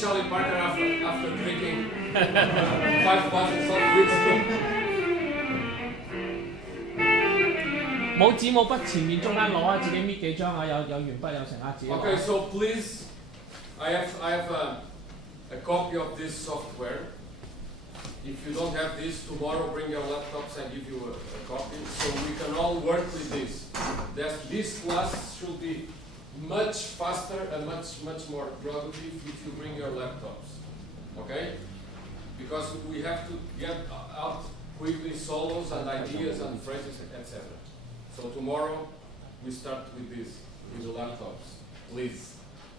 Charlie Parker after drinking 5 bottles of whiskey. 冇紙冇筆，前面中間攞啊，自己搣幾張啊，有鉛筆有成啊，自己攞。 Okay, so please, I have a copy of this software. If you don't have this, tomorrow bring your laptops and give you a copy, so we can all work with this. This class should be much faster and much more productive if you bring your laptops. Okay? Because we have to get out quickly solos and ideas and phrases, etc. So tomorrow we start with this, with the laptops, please.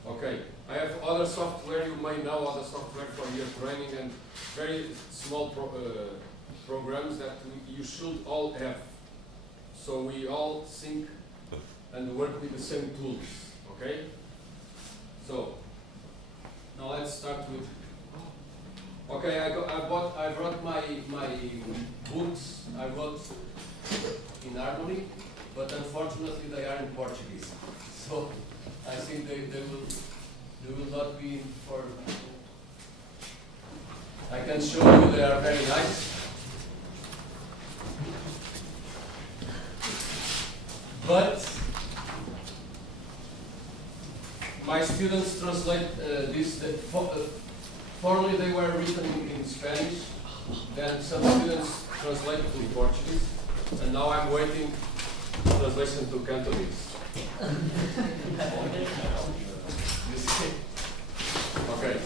Okay, I have other software, you may know other software for your training and very small programs that you should all have. So we all sync and work with the same tools, okay? So, now let's start with, okay, I brought my books, I wrote in Harmony, but unfortunately they are in Portuguese. So I think they will not be for. I can show you they are very nice. But my students translate this. Formerly they were written in Spanish, then some students translate to Portuguese, and now I'm waiting translation to Cantonese. Okay.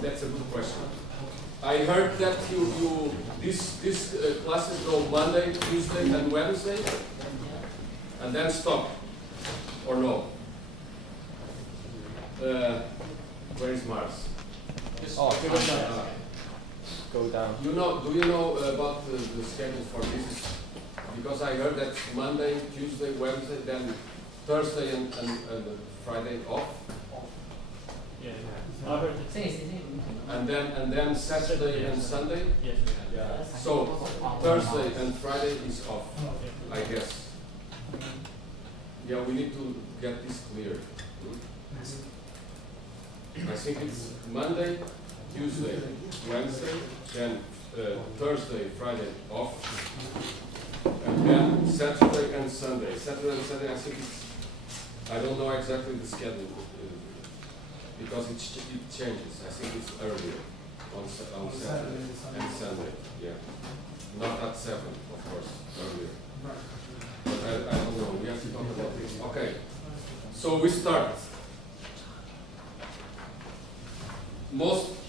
That's a good question. I heard that these classes go Monday, Tuesday, and Wednesday, and then stop, or no? Where is Mars? Go down. Do you know about the schedule for this? Because I heard that Monday, Tuesday, Wednesday, then Thursday and Friday off. Yeah. And then Saturday and Sunday. Yes. Yeah. So Thursday and Friday is off, I guess. Yeah, we need to get this clear. I think it's Monday, Tuesday, Wednesday, then Thursday, Friday off, and then Saturday and Sunday. Saturday and Sunday, I think it's, I don't know exactly the schedule because it changes. I think it's earlier on Saturday and Sunday. Yeah, not at 7, of course, earlier. But I don't know. We have to talk about this. Okay, so we start.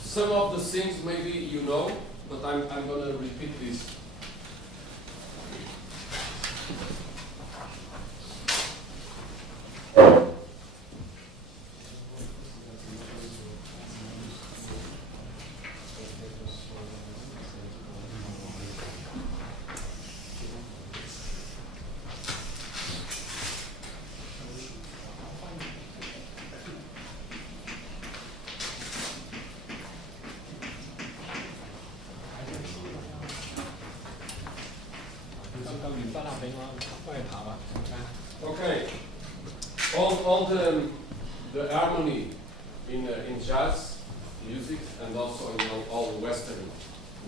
Some of the things maybe you know, but I'm going to repeat this. Okay, all the harmony in jazz music and also in all Western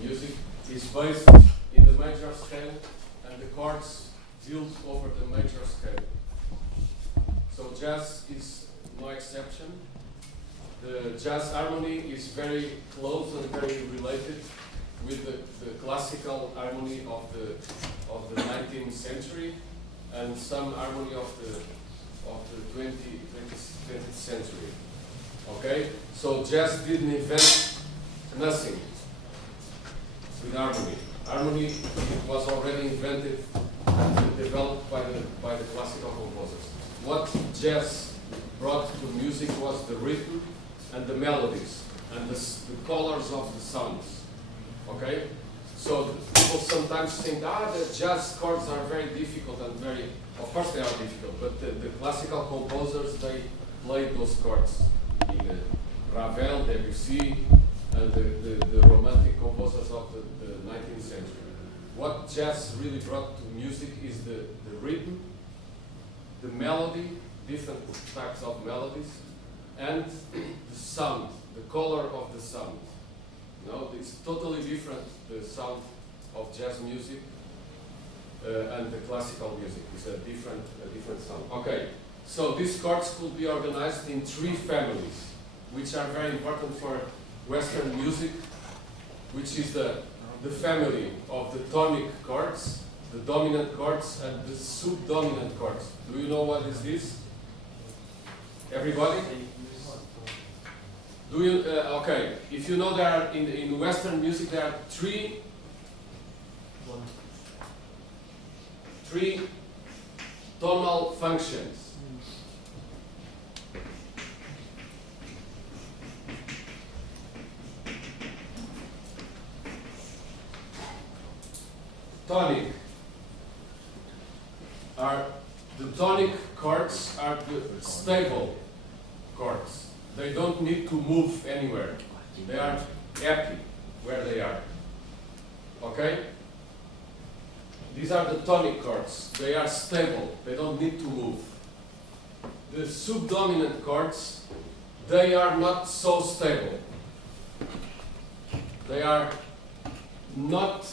music is based in the major scale, and the chords build over the major scale. So jazz is no exception. The jazz harmony is very close and very related with the classical harmony of the 19th century and some harmony of the 20th century. Okay, so jazz didn't invent nothing with harmony. Harmony was already invented and developed by the classical composers. What jazz brought to music was the rhythm and the melodies and the colors of the sounds. Okay, so people sometimes think, the jazz chords are very difficult and very, of course they are difficult, but the classical composers, they played those chords in Ravel, Debussy, and the romantic composers of the 19th century. what jazz really brought to music is the rhythm, the melody, different types of melodies, and the sound, the color of the sound. You know, it's totally different, the sound of jazz music and the classical music. It's a different sound. Okay, so these chords could be organized in 3 families, which are very important for Western music, which is the family of the tonic chords, the dominant chords, and the subdominant chords. Do you know what is this? Everybody? Do you? Okay. If you know, there are in Western music there are three tonal functions. The tonic chords are the stable chords. They don't need to move anywhere. They are happy where they are. Okay? These are the tonic chords. They are stable. They don't need to move. The subdominant chords, they are not so stable. They are not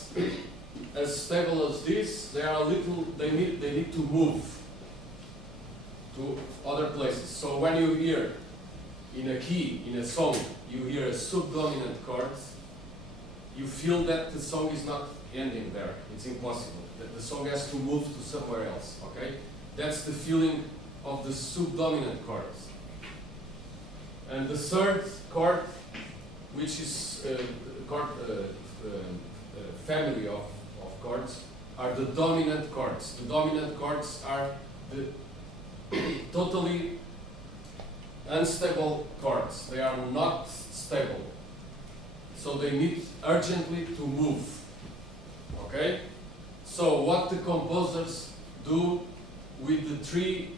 as stable as this. They are a little. They need to move to other places. So when you hear in a key, in a song, you hear a subdominant chord, you feel that the song is not ending there. It's impossible. That the song has to move to somewhere else. Okay, that's the feeling of the subdominant chords. And the third chord, which is family of chords, are the dominant chords. The dominant chords are the totally unstable chords. They are not stable. So they need urgently to move. Okay? So what the composers do with the 3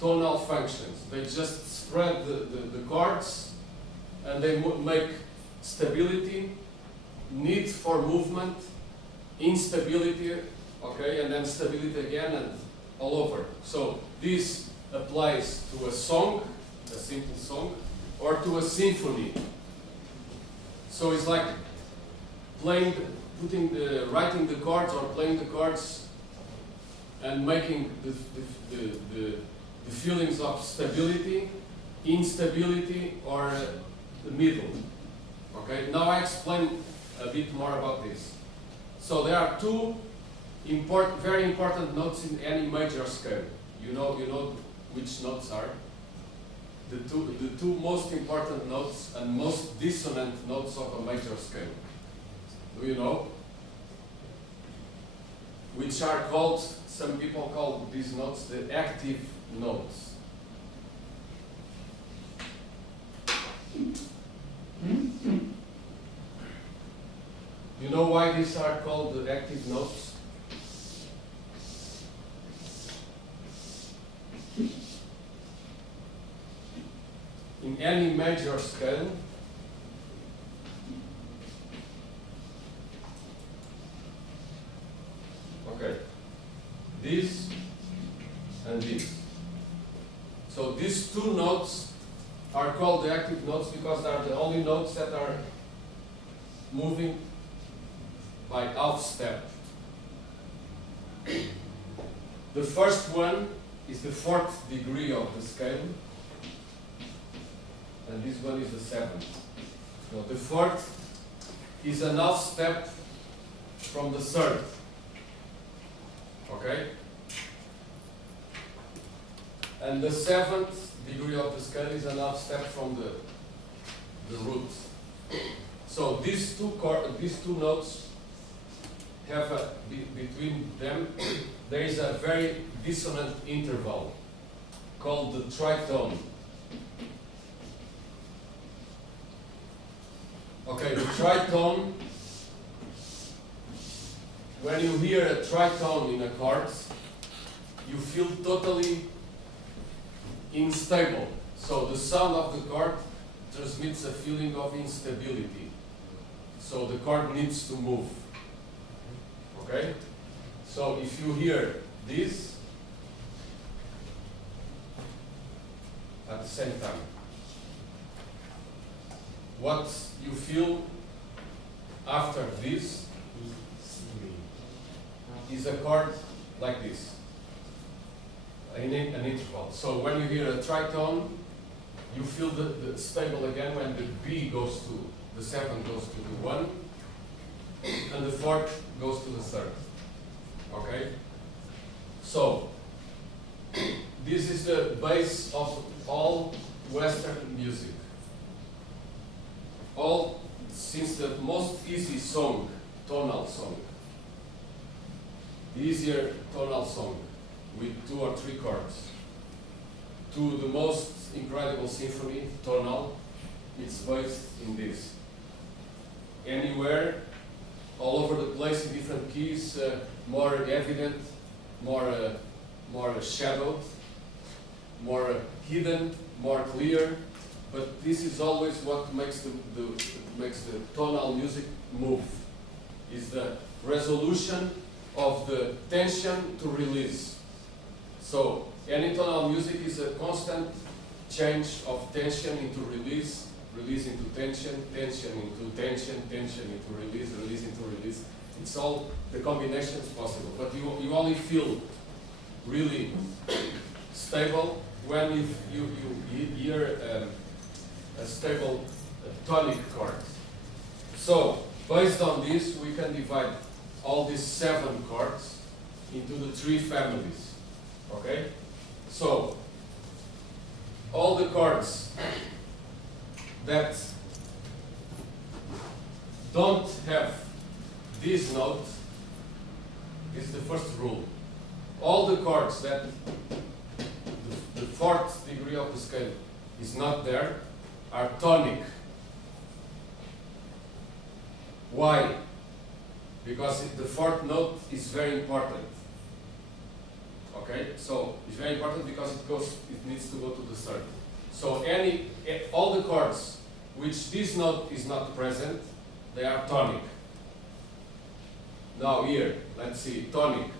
tonal functions, they just spread the chords and they make stability, need for movement, instability, okay, and then stability again and all over. So this applies to a song, a simple song, or to a symphony. So it's like writing the chords or playing the chords and making the feelings of stability, instability, or the middle. Okay. Now I explain a bit more about this. So there are 2 very important notes in any major scale. You know which notes are. The two most important notes and most dissonant notes of a major scale. Do you know? Which are called, some people call these notes the active notes. You know why these are called the active notes? In any major scale, okay, this and this. So these 2 notes are called the active notes because they are the only notes that are moving by half step. The first one is the 4th degree of the scale, and this one is the 7th. So the 4th is an half step from the 3rd. Okay? And the 7th degree of the scale is an half step from the root. So these two notes have between them there is a very dissonant interval called the tritone. Okay, the tritone, when you hear a tritone in a chord, you feel totally unstable. So the sound of the chord transmits a feeling of instability. So the chord needs to move. Okay? So if you hear this at the same time, what you feel after this is a chord like this, an interval. So when you hear a tritone, you feel the stable again when the B goes to the 7 goes to the 1, and the 4th goes to the 3rd. Okay? So this is the base of all Western music. All since the most easy song, tonal song, the easier tonal song with 2 or 3 chords, to the most incredible symphony, tonal, it's based in this. Anywhere, all over the place in different keys, more evident, more shadowed, more hidden, more clear. But this is always what makes the tonal music move. Is the resolution of the tension to release. So any tonal music is a constant change of tension into release, release into tension, tension into tension, tension into release, release into release. It's all the combinations possible. But you only feel really stable when you hear a stable tonic chord. So based on this, we can divide all these 7 chords into the 3 families. Okay? So all the chords that don't have this note is the first rule. All the chords that the 4th degree of the scale is not there are tonic. Why? Because the 4th note is very important. Okay, so it's very important because it needs to go to the 3rd. So all the chords which this note is not present, they are tonic. Now here, let's see, tonic.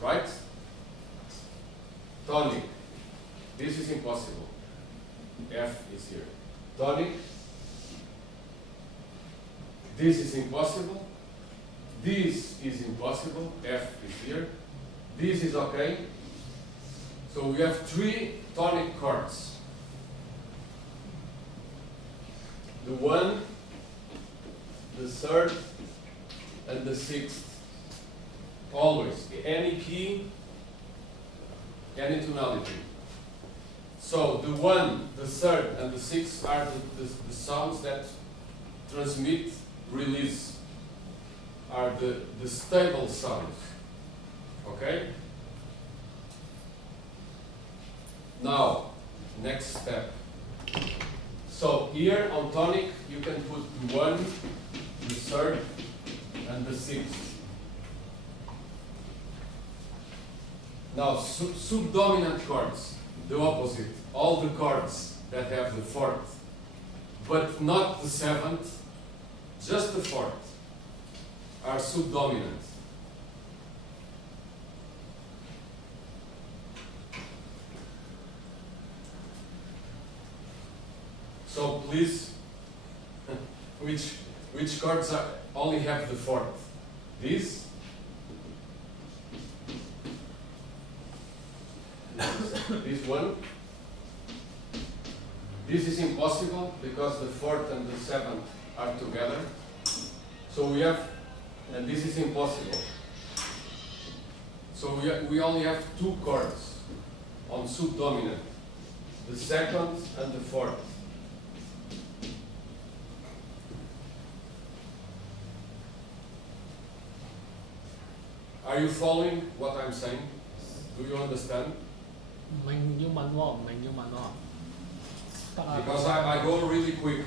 Right? Tonic. This is impossible. F is here. Tonic. This is impossible. This is impossible. F is here. This is okay. So we have 3 tonic chords. The 1, the 3rd, and the 6th. Always. Any key, any tonality. So the 1, the 3rd, and the 6th are the sounds that transmit release, are the stable sounds. Okay? Now, next step. So here on tonic, you can put the 1, the 3rd, and the 6th. Now, subdominant chords, the opposite. All the chords that have the 4th, but not the 7th, just the 4th, are subdominant. So please, which chords only have the 4th? This? This one? This is impossible because the 4th and the 7th are together. So we have, and this is impossible. So we only have 2 chords on subdominant, the 2nd and the 4th. Are you following what I'm saying? Do you understand? 唔明要問喎，唔明要問喎。得啊。 Because I go really quick.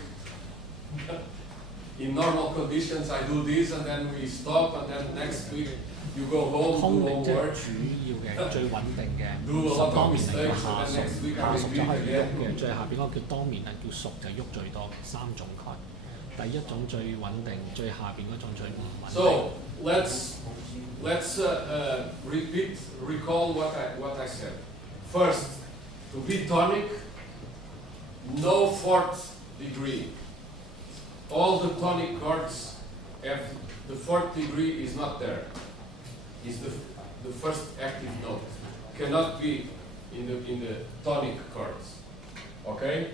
In normal conditions, I do this and then we stop and then next week you go home, 通 do 靈即係 homework, 主要嘅、最穩定嘅。 do a lot 當 of 面嚟叫 mistakes 下 and then next 屬， week 下 I 屬就 repeat 係喐 again. 嘅，最下邊嗰個叫當面係叫屬就係喐最多嘅3種概。第一種最穩定，最下邊嗰種最唔穩定。 So let's recall what I said. First, to be tonic, no fourth degree. All the tonic chords have the fourth degree is not there. Is the first active note. Cannot be in the tonic chords. Okay?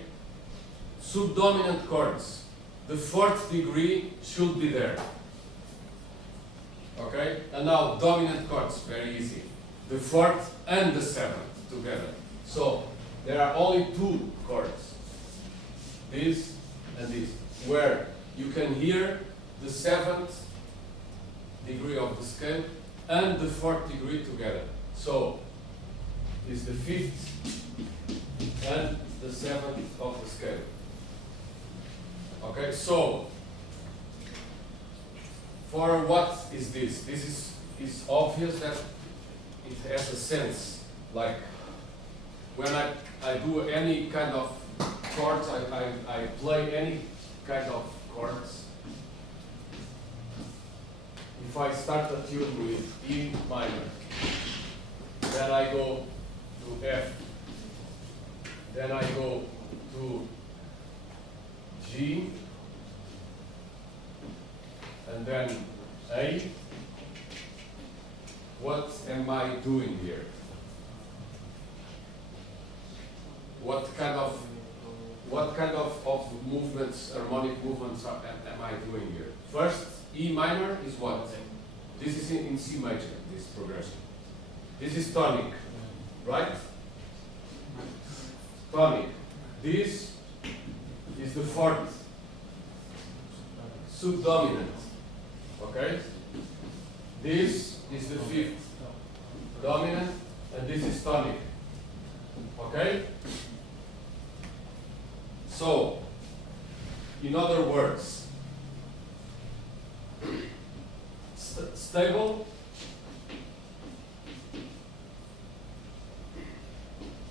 Subdominant chords. The fourth degree should be there. Okay? And now dominant chords, very easy. The fourth and the seventh together. So there are only two chords. This and this. Where you can hear the seventh degree of the scale and the fourth degree together. So is the fifth and the seventh of the scale. Okay, so for what is this? This is obvious that it has a sense. Like when I do any kind of chords, I play any kind of chords. If I start a tune with E minor, then I go to F, then I go to G, and then A. What am I doing here? What kind of movements, harmonic movements am I doing here? First, E minor is what? This is in C major, this progression. This is tonic, right? Tonic. This is the fourth, subdominant. Okay? This is the fifth, dominant, and this is tonic. Okay? So, in other words, stable,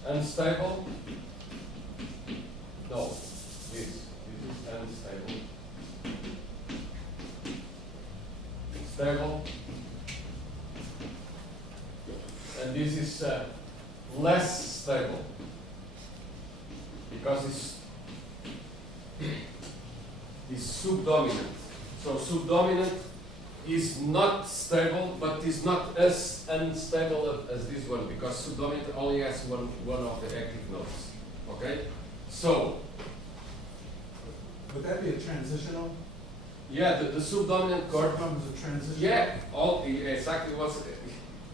unstable, no, this is unstable, stable, and this is less stable, because it's subdominant. So subdominant is not stable, but is not as unstable as this one, because subdominant only has one of the active notes. Okay? So, would that be a transitional? yeah, the subdominant chord becomes a transition? Yeah, exactly what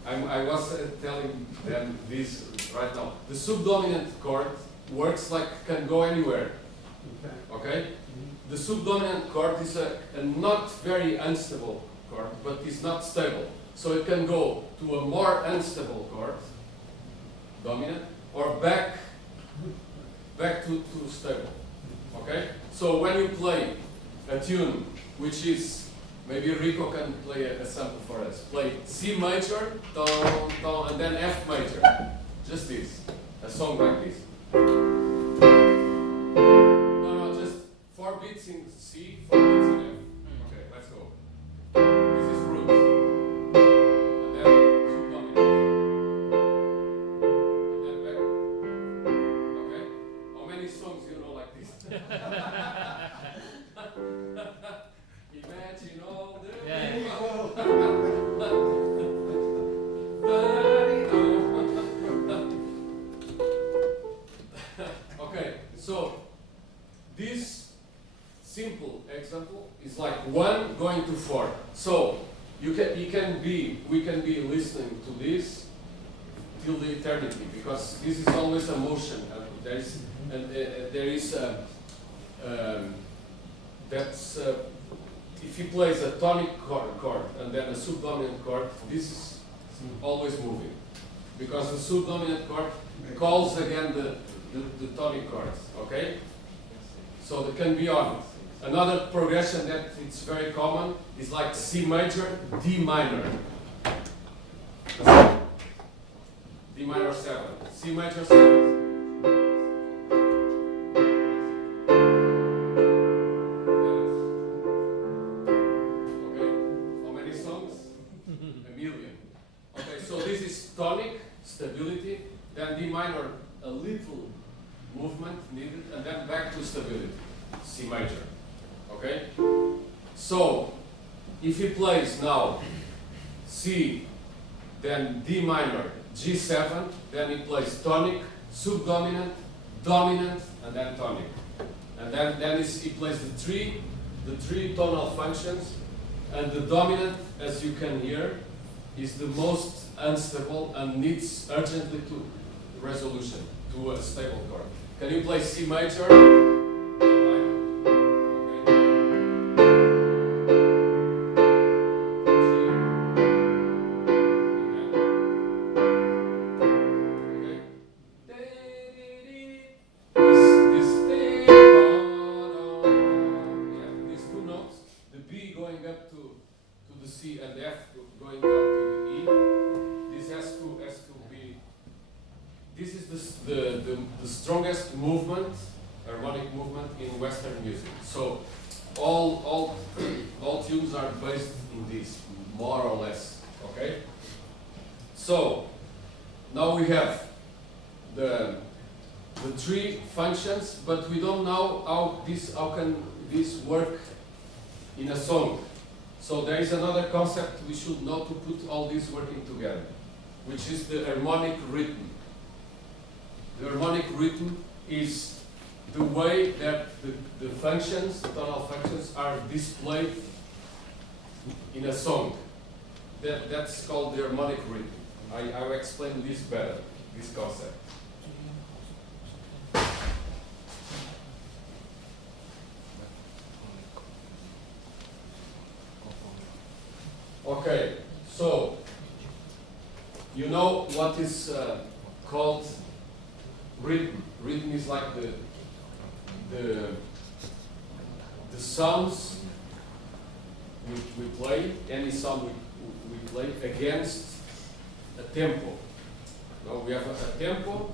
I was telling them this right now. The subdominant chord works like can go anywhere. Okay? The subdominant chord is a not very unstable chord, but it's not stable. So it can go to a more unstable chord, dominant, or back to stable. Okay? So when you play a tune which is, maybe Rico can play a sample for us. Play C major, ton, ton, and then F major. Just this. A song like this. No, just 4 beats in C, 4 beats in F. Okay, let's go. This is roots. And then subdominant. And then back. Okay? How many songs you know like this? Imagine all the Okay, so this simple example is like 1 going to 4. So we can be listening to this till the eternity, because this is always a motion. If he plays a tonic chord and then a subdominant chord, this is always moving, because the subdominant chord calls again the tonic chords. Okay, so they can be on. Another progression that it's very common is like C major, D minor. D minor 7, C major 7. so this is tonic, stability, then D minor, a little movement needed, and then back to stability, C major. Okay? So, if he plays now C, then D minor, G7, then he plays tonic, subdominant, dominant, and then tonic. And then he plays the three tonal functions, and the dominant, as you can hear, is the most unstable and needs urgently to resolution, to a stable chord. Can you play C major? D minor? The strongest movement, harmonic movement in Western music. So all tunes are based in this, more or less. Okay. So now we have the three functions, but we don't know how can this work in a song. So there is another concept we should know to put all this working together, which is the harmonic rhythm. The harmonic rhythm is the way that the functions, the tonal functions, are displayed in a song. That's called the harmonic rhythm. I will explain this better, this concept. Okay, so you know what is called rhythm. Rhythm is like the sounds we play, any sound we play against a tempo. Now we have a tempo,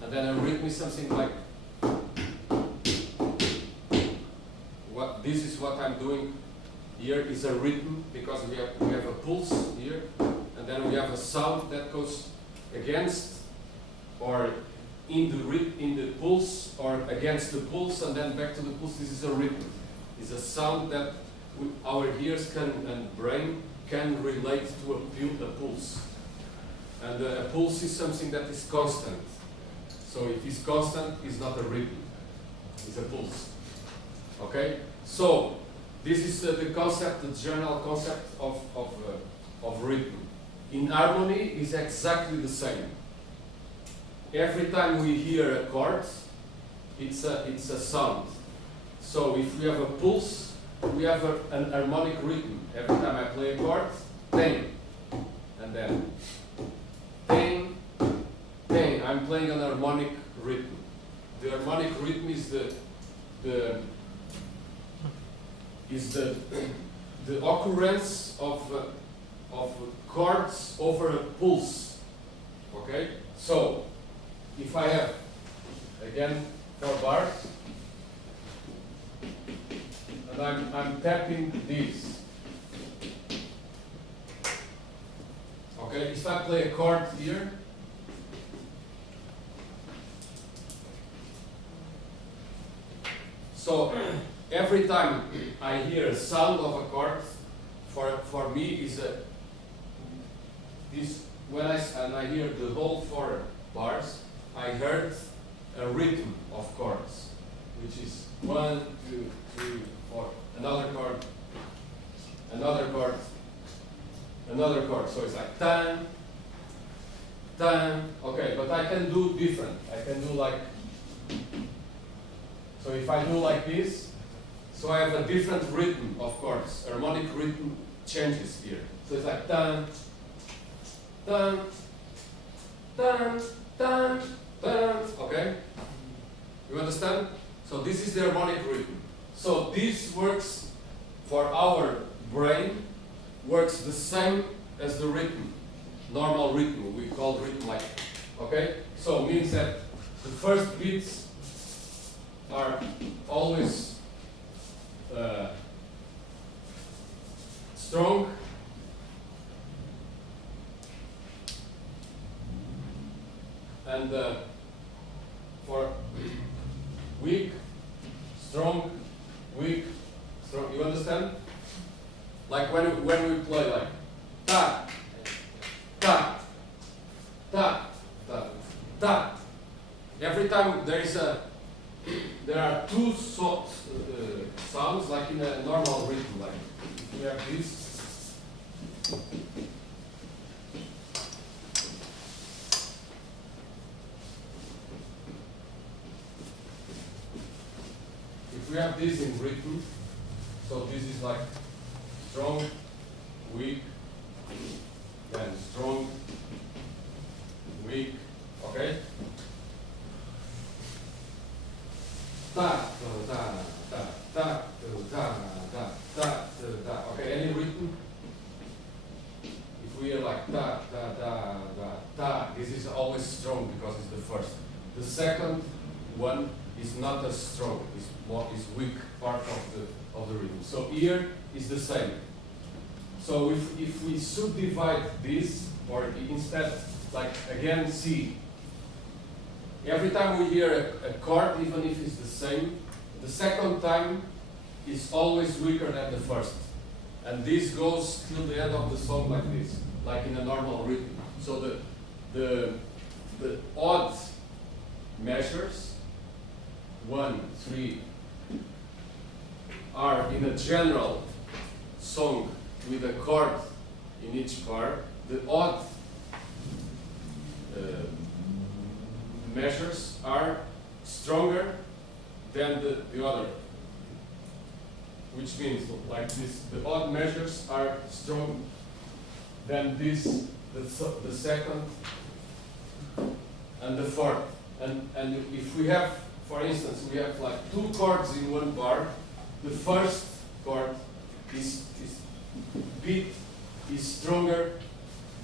and then a rhythm is something like this is what I'm doing here is a rhythm, because we have a pulse here, and then we have a sound that goes against or in the pulse or against the pulse, and then back to the pulse. This is a rhythm. It's a sound that our ears and brain can relate to a pulse. And a pulse is something that is constant. So if it's constant, it's not a rhythm. It's a pulse. Okay? So this is the concept, the general concept of rhythm. In harmony, is exactly the same. Every time we hear a chord, it's a sound. So if we have a pulse, we have an harmonic rhythm. Every time I play a chord, ding, and then ding, ding. I'm playing an harmonic rhythm. The harmonic rhythm is the occurrence of chords over a pulse. Okay, so if I have again 4 bars, and I'm tapping this. Okay, if I play a chord here, so every time I hear a sound of a chord, for me is when I hear the whole 4 bars, I heard a rhythm of chords, which is 1, 2, 3, 4, another chord, another chord, another chord. So it's like tan, tan. Okay, but I can do different. I can do like. So if I do like this, so I have a different rhythm of chords. Harmonic rhythm changes here. So it's like tan, tan, tan, tan, tan. Okay? You understand? So this is the harmonic rhythm. So this works for our brain, works the same as the rhythm, normal rhythm. We call rhythm like. Okay? So it means that the first beats are always strong, and for weak, strong, weak, strong. You understand? Like when we play like ta, ta, ta, ta, ta. Every time there are two sounds like in a normal rhythm. Like if we have this. If we have this in rhythm, so this is like strong, weak, then strong, weak, okay? Ta, ta, ta, ta, ta, ta, ta, ta, ta. Okay, any rhythm? If we are like ta, ta, ta, ta, ta, this is always strong because it's the first. The second one is not as strong, is weak part of the rhythm. So here is the same. So if we subdivide this, or instead, like again C, every time we hear a chord, even if it's the same, the second time is always weaker than the first. And this goes till the end of the song like this, like in a normal rhythm. So the odd measures, 1, 3, are in a general song with a chord in each bar. The odd measures are stronger than the other, which means like this, the odd measures are strong than this, the second and the fourth. And if we have, for instance, we have like two chords in one bar, the first chord beat is stronger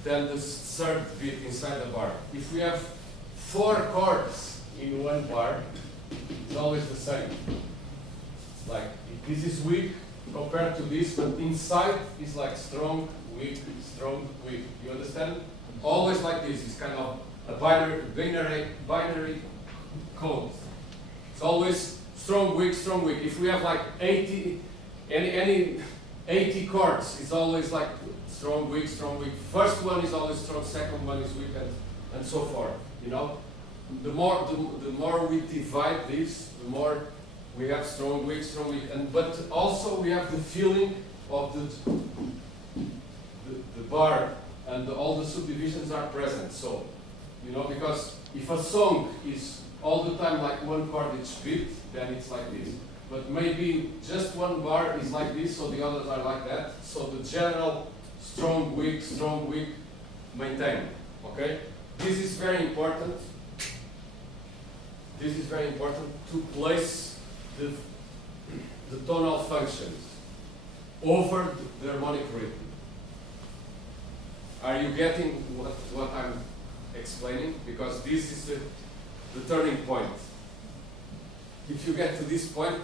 than the third beat inside the bar. If we have 4 chords in one bar, it's always the same. Like this is weak compared to this, but inside is like strong, weak, strong, weak. You understand? Always like this. It's kind of a binary code. It's always strong, weak, strong, weak. If we have like 80 chords, it's always like strong, weak, strong, weak. First one is always strong, second one is weak, and so forth. You know, the more we divide this, the more we have strong, weak, but also we have the feeling of the bar, and all the subdivisions are present. So, you know, because if a song is all the time like one chord each beat, then it's like this. But maybe just one bar is like this, so the others are like that. So the general strong, weak, maintain. Okay? This is very important. This is very important to place the tonal functions over the harmonic rhythm. Are you getting what I'm explaining? Because this is the turning point. If you get to this point,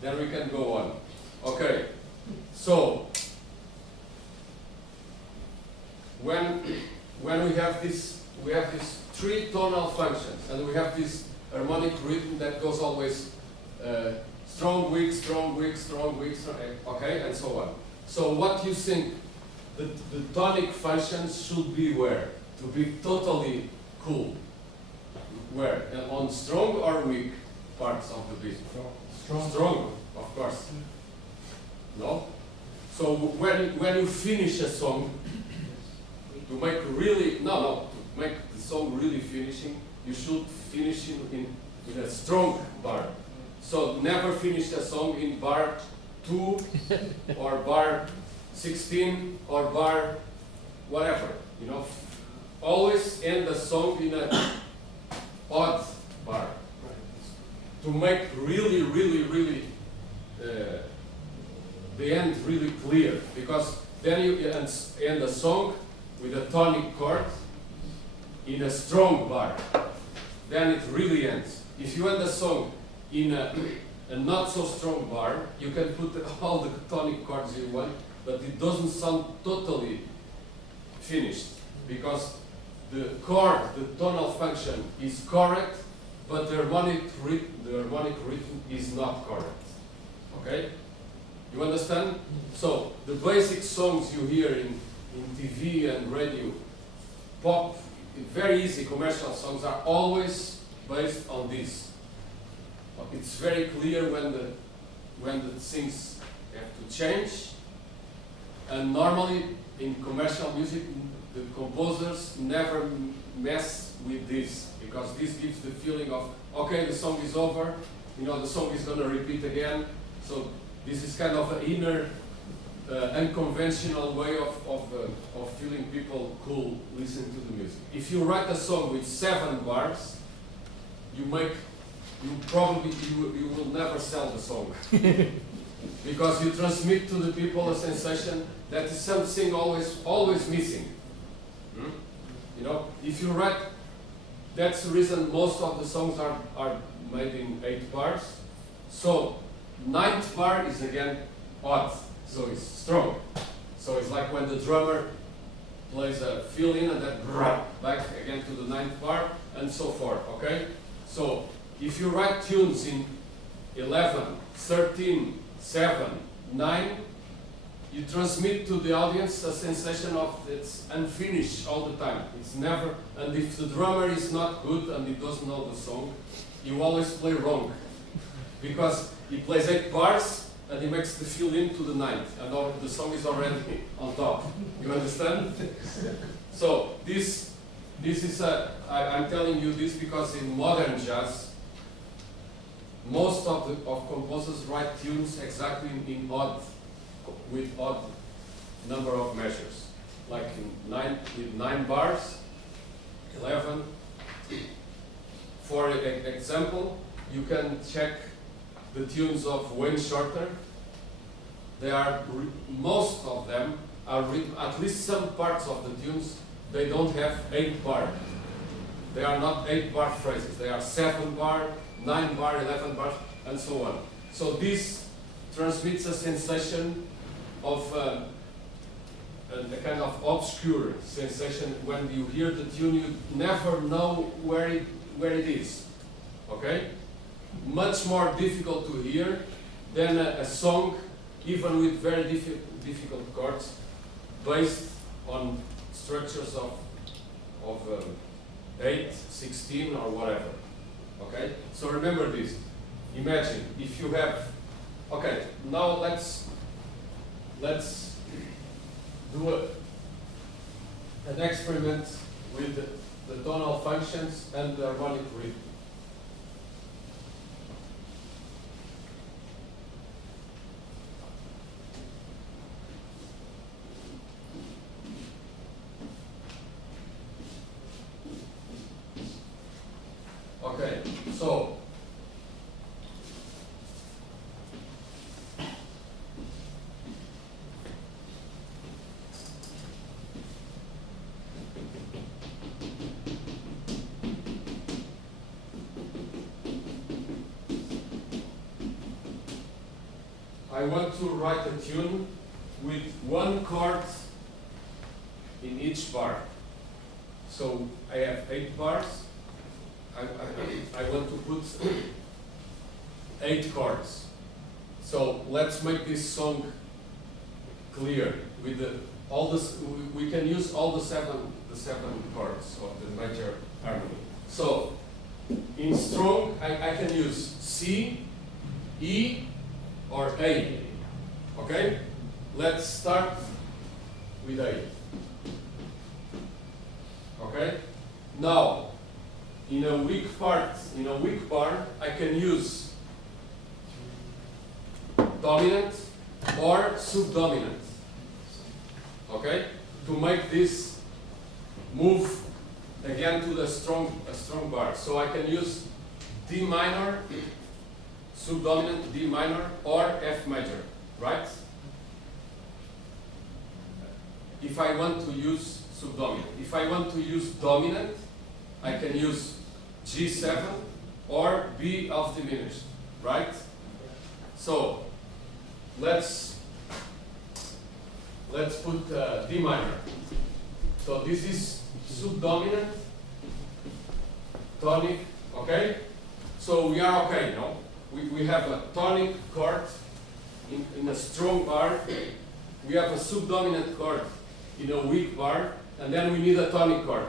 then we can go on. Okay, so when we have these 3 tonal functions, and we have this harmonic rhythm that goes always strong, weak, strong, weak, strong, weak, strong, okay, and so on. So what you think the tonic functions should be where? To be totally cool. Where? On strong or weak parts of the beat? Strong, of course. No? So when you finish a song, to make the song really finishing, you should finish in a strong bar. So never finish a song in bar 2 or bar 16 or bar whatever. You know, always end the song in a odd bar to make really the end really clear, because then you end the song with a tonic chord in a strong bar, then it really ends. If you end the song in a not so strong bar, you can put all the tonic chords you want, but it doesn't sound totally finished, because the chord, the tonal function is correct, but the harmonic rhythm is not correct. Okay? You understand? So the basic songs you hear in TV and radio, pop, very easy commercial songs are always based on this. It's very clear when the things have to change, and normally in commercial music the composers never mess with this, because this gives the feeling of, okay, the song is over, you know, the song is going to repeat again. So this is kind of an inner unconventional way of feeling people cool listening to the music. If you write a song with 7 bars, you will never sell the song. Because you transmit to the people a sensation that is something always missing. You know, if you write, that's the reason most of the songs are made in 8 bars. So 9th bar is again odd, so it's strong. So it's like when the drummer plays a fill in and then back again to the 9th bar and so forth, okay? So if you write tunes in 11, 13, 7, 9, you transmit to the audience a sensation of it's unfinished all the time. It's never, and if the drummer is not good and he doesn't know the song, you always play wrong. Because he plays 8 bars and he makes the fill in to the 9th, and the song is already on top. You understand? So this is I'm telling you this because in modern jazz, most of composers write tunes exactly with odd number of measures, like with 9 bars, 11. For example, you can check the tunes of Wayne Shorter. They are most of them are at least some parts of the tunes. They don't have 8 bar. They are not 8 bar phrases. They are 7 bar, 9 bar, 11 bars, and so on. So this transmits a sensation of a kind of obscure sensation. When you hear the tune, you never know where it is. Okay? Much more difficult to hear than a song, even with very difficult chords, based on structures of 8, 16, or whatever. Okay? So remember this. Imagine if you have. Okay. Now let's do an experiment with the tonal functions and the harmonic rhythm. Okay, so I want to write a tune with 1 chord in each bar. So I have 8 bars. I want to put 8 chords. So let's make this song clear with we can use all the seven chords of the major harmony. So in strong I can use C, E, or A. Okay? Let's start with A. Okay? Now in a weak bar, I can use dominant or subdominant. Okay? To make this move again to a strong bar. So I can use D minor, subdominant D minor, or F major, right? If I want to use subdominant. If I want to use dominant, I can use G7 or B of diminished, right? So let's put D minor. So this is subdominant, tonic, okay? So we are okay, no? We have a tonic chord in a strong bar. We have a subdominant chord in a weak bar, and then we need a tonic chord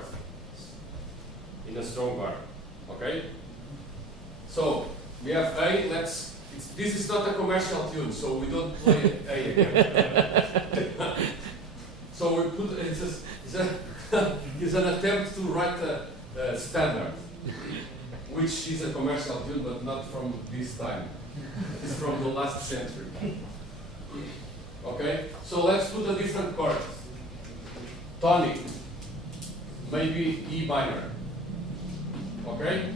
in a strong bar, okay? So we have A, this is not a commercial tune, so we don't play A again. So we put, it's an attempt to write a standard, which is a commercial tune, but not from this time. It's from the last century. Okay, so let's put a different chord. Tonic, maybe E minor. Okay,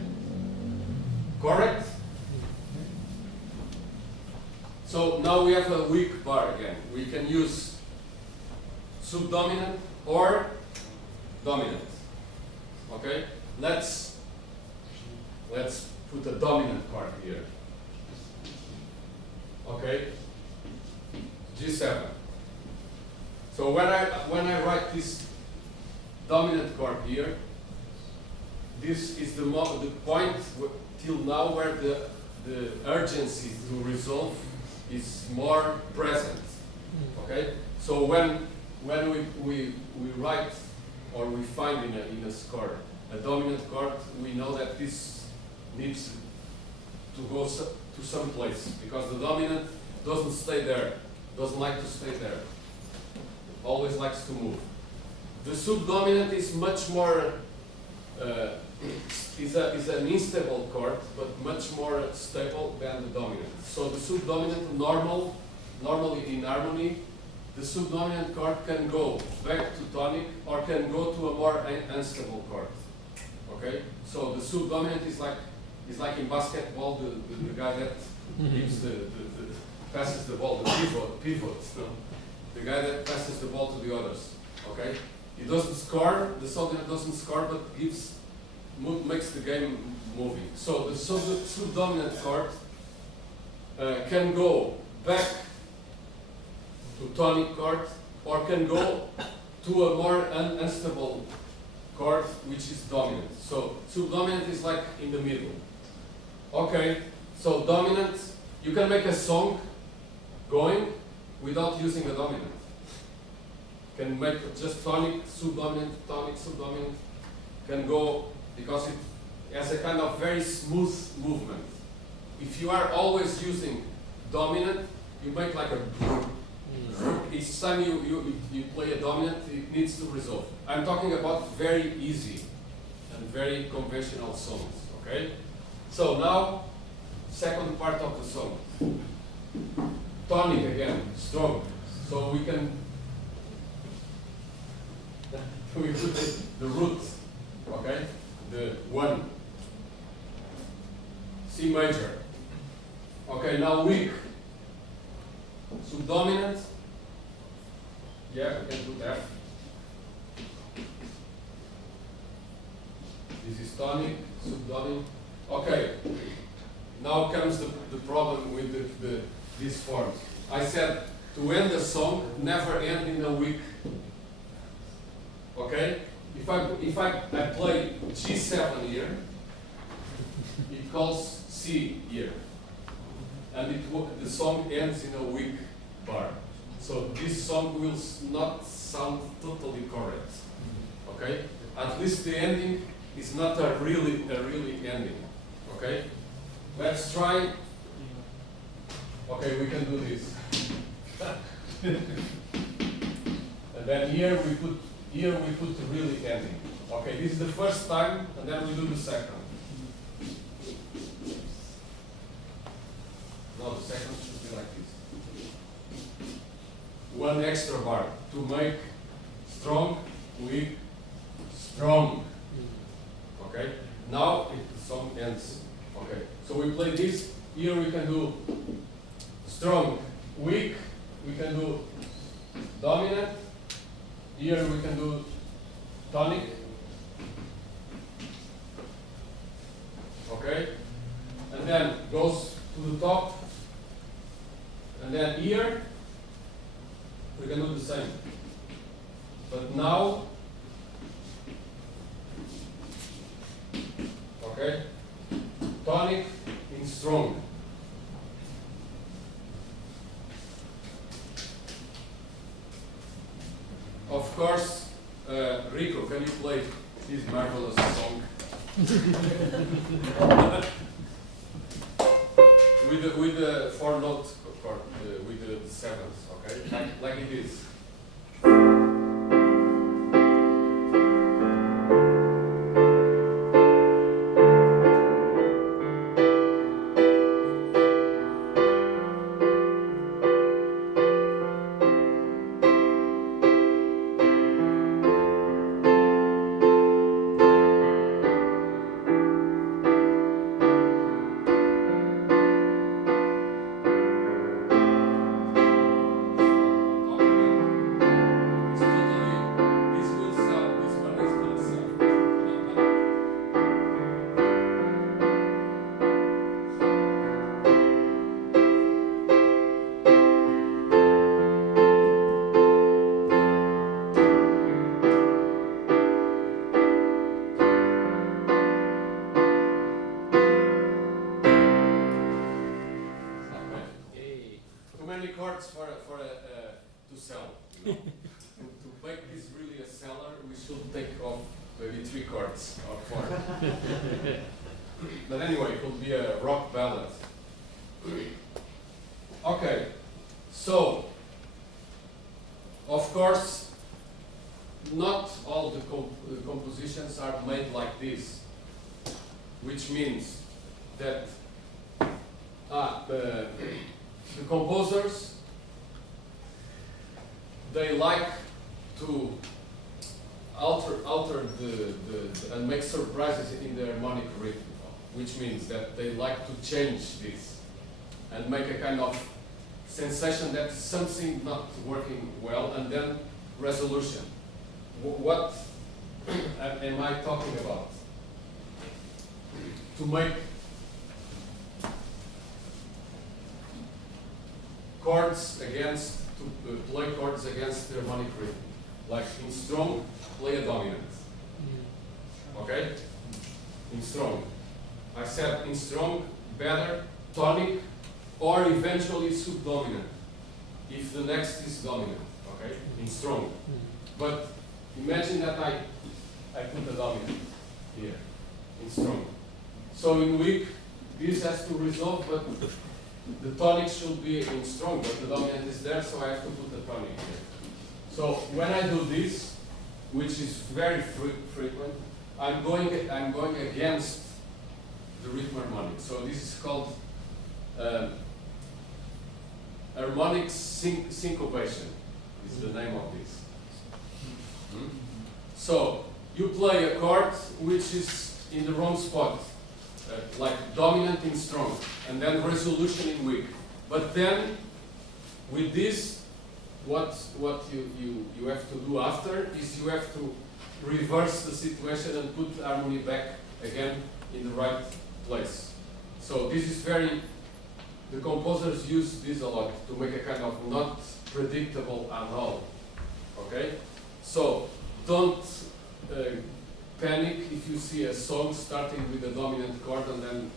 correct? So now we have a weak bar again. We can use subdominant or dominant. Okay, let's put a dominant chord here. Okay, G7. So when I write this dominant chord here, this is the point till now where the urgency to resolve is more present. Okay, so when we write or we find in a score a dominant chord, we know that this needs to go to some place, because the dominant doesn't stay there, doesn't like to stay there, always likes to move. The subdominant is much more is an unstable chord, but much more stable than the dominant. So the subdominant normally in harmony, the subdominant chord can go back to tonic or can go to a more unstable chord. Okay, so the subdominant is like in basketball, the guy that gives passes the ball, the pivot. No? The guy that passes the ball to the others. Okay, he doesn't score. The subdominant doesn't score, but makes the game moving. So the subdominant chord can go back to tonic chord, or can go to a more unstable chord, which is dominant. So subdominant is like in the middle. Okay, so dominant, you can make a song going without using a dominant. You can make just tonic, subdominant, can go, because it has a kind of very smooth movement. If you are always using dominant, you make like a each time you play a dominant, it needs to resolve. I'm talking about very easy and very conventional songs, okay? So now, second part of the song. Tonic again, strong. So we put the root, okay? The 1. C major. Okay, now weak. Subdominant. Yeah, we can put F. This is tonic, subdominant. Okay, now comes the problem with these forms. I said to end the song, never end in a weak. Okay? If I play G7 here, it calls C here. And the song ends in a weak bar. So this song will not sound totally correct. Okay? At least the ending is not a really ending. Okay? Let's try. Okay, we can do this. And then here we put the really ending. Okay, this is the first time, and then we do the second. No, the second should be like this. 1 extra bar to make strong, weak, strong. Okay? Now the song ends. Okay. So we play this. Here we can do strong, weak. We can do dominant. Here we can do tonic. Okay? And then goes to the top. And then here we can do the same. But now Okay? Tonic in strong. Of course, Rico, can you play this marvelous song? with the four note chord, with the sevenths, okay? Like it is. Chords to sell. You know? to make this really a seller, we should take off maybe 3 chords or 4. But anyway, it will be a rock ballad. Okay, so of course, not all the compositions are made like this, which means that the composers, they like to alter the and make surprises in the harmonic rhythm, which means that they like to change this and make a kind of sensation that something not working well, and then resolution. What am I talking about? To make chords against, to play chords against the harmonic rhythm. Like in strong, play a dominant. Okay? In strong. I said in strong, better, tonic, or eventually subdominant, if the next is dominant. Okay? In strong. But imagine that I put a dominant here, in strong. So in weak, this has to resolve, but the tonic should be in strong, but the dominant is there, so I have to put the tonic here. So when I do this, which is very frequent, I'm going against the rhythm harmonic. So this is called harmonic syncopation. Is the name of this. So you play a chord which is in the wrong spot. Like dominant in strong, and then resolution in weak. But then, with this, what you have to do after is you have to reverse the situation and put the harmony back again in the right place. So this is the composers use this a lot to make a kind of not predictable anhol. Okay? So don't panic if you see a song starting with a dominant chord and then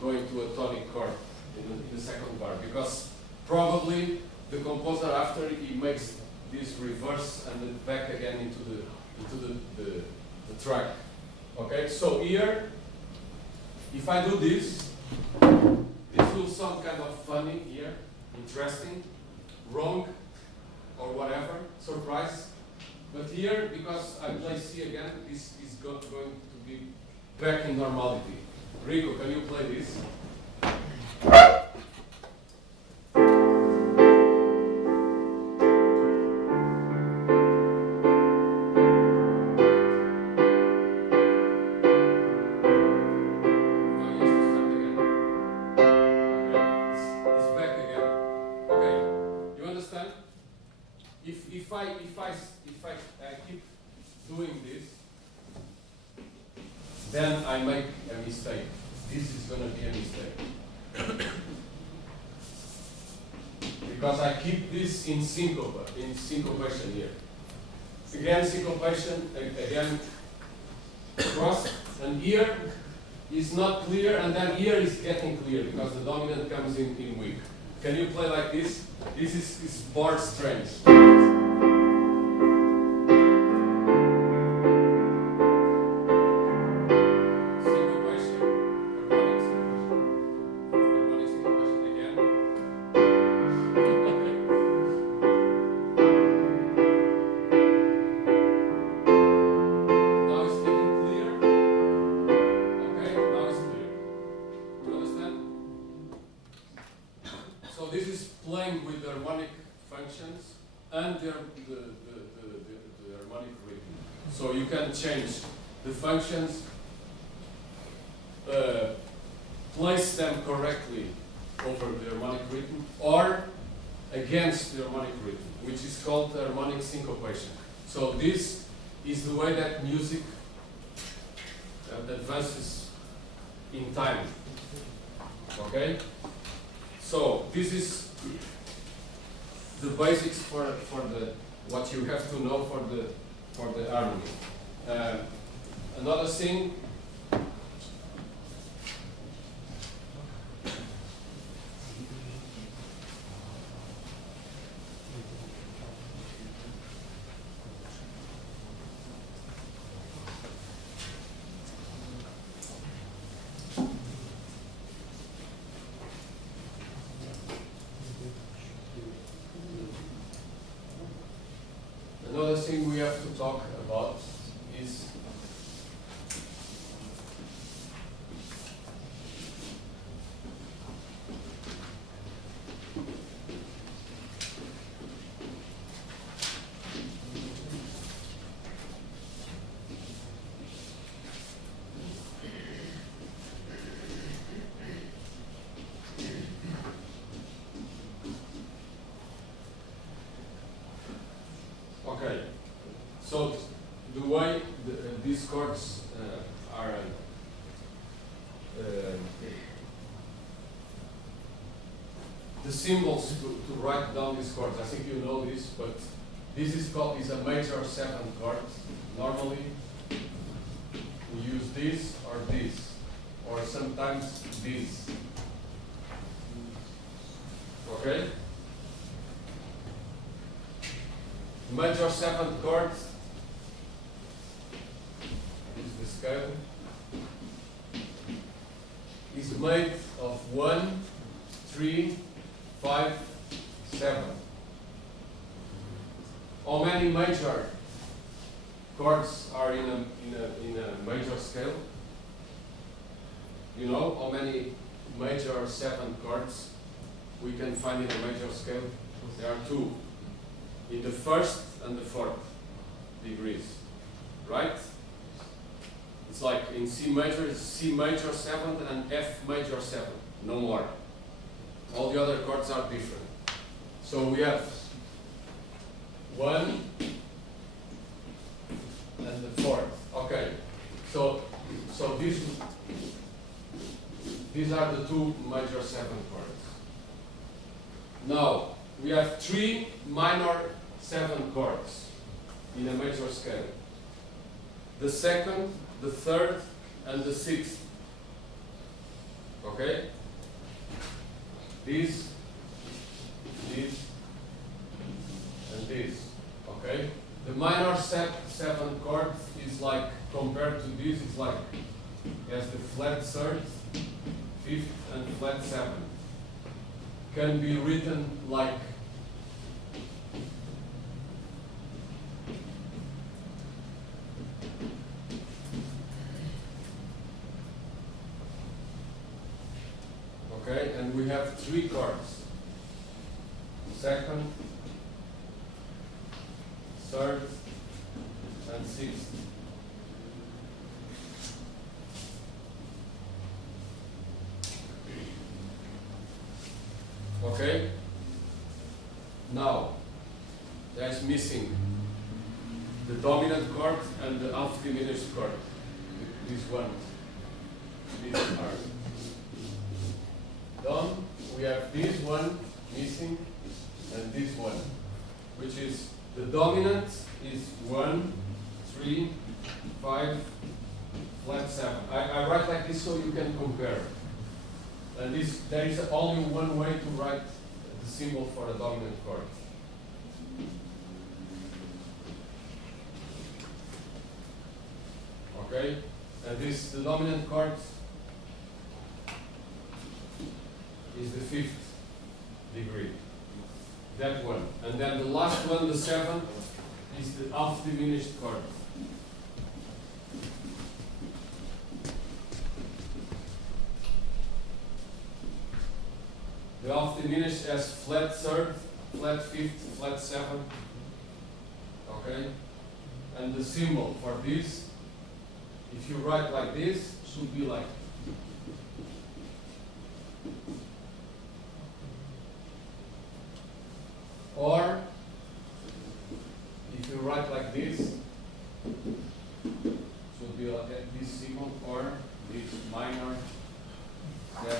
going to a tonic chord in the second bar, because probably the composer, after he makes this reverse and then back again into the track. Okay, so here, if I do this will sound kind of funny here, interesting, wrong, or whatever, surprise. But here, because I play C again, this is going to be back in normality. Rico, can you play this? If I keep doing this, then I make a mistake. This is going to be a mistake. Because I keep this in syncopation here. Again syncopation, again cross, and here is not clear, and then here is getting clear because the dominant comes in weak. Can you play like this? This is more strange. This is playing with the harmonic functions and the harmonic rhythm. So you can change the functions, place them correctly over the harmonic rhythm or against the harmonic rhythm, which is called the harmonic syncopation. So this is the way that music advances in time. Okay? So this is the basics for the what you have to know for the harmony. Another thing. Another thing we have to talk about is okay. So the way these chords are the symbols to write down these chords. I think you know this, but this is a major 7 chord. Normally we use this, or sometimes this. Okay? Major 7 chord is the scale. Is made of 1, 3, 5, 7. How many major chords are in a major scale? You know how many major 7 chords we can find in a major scale? There are 2. In the 1st and the 4th degrees, right? It's like in C major, it's C major 7th and F major 7th, no more. All the other chords are different. So we have 1 and the 4th. Okay, so these are the 2 major 7 chords. Now we have 3 minor 7 chords in a major scale. The 2nd, the 3rd, and the 6th. Okay? This, and this. Okay? The minor 7 chords is like, compared to this, it's like, as the flat 3rd, 5th, and flat 7th. Can be written like okay, and we have 3 chords. 2nd, 3rd, and 6th. Okay? Now, there is missing the dominant chord and the half diminished chord. These ones. These are done. We have this one missing and this one, which is the dominant is 1, 3, 5, flat 7. I write like this so you can compare. And there is only one way to write the symbol for the dominant chord. Okay? And the dominant chord is the 5th degree. That one. And then the last one, the 7th, is the half diminished chord. The half diminished as flat 3rd, flat 5th, flat 7th. Okay? And the symbol for this, if you write like this, should be like or if you write like this, should be like this symbol or this minor 7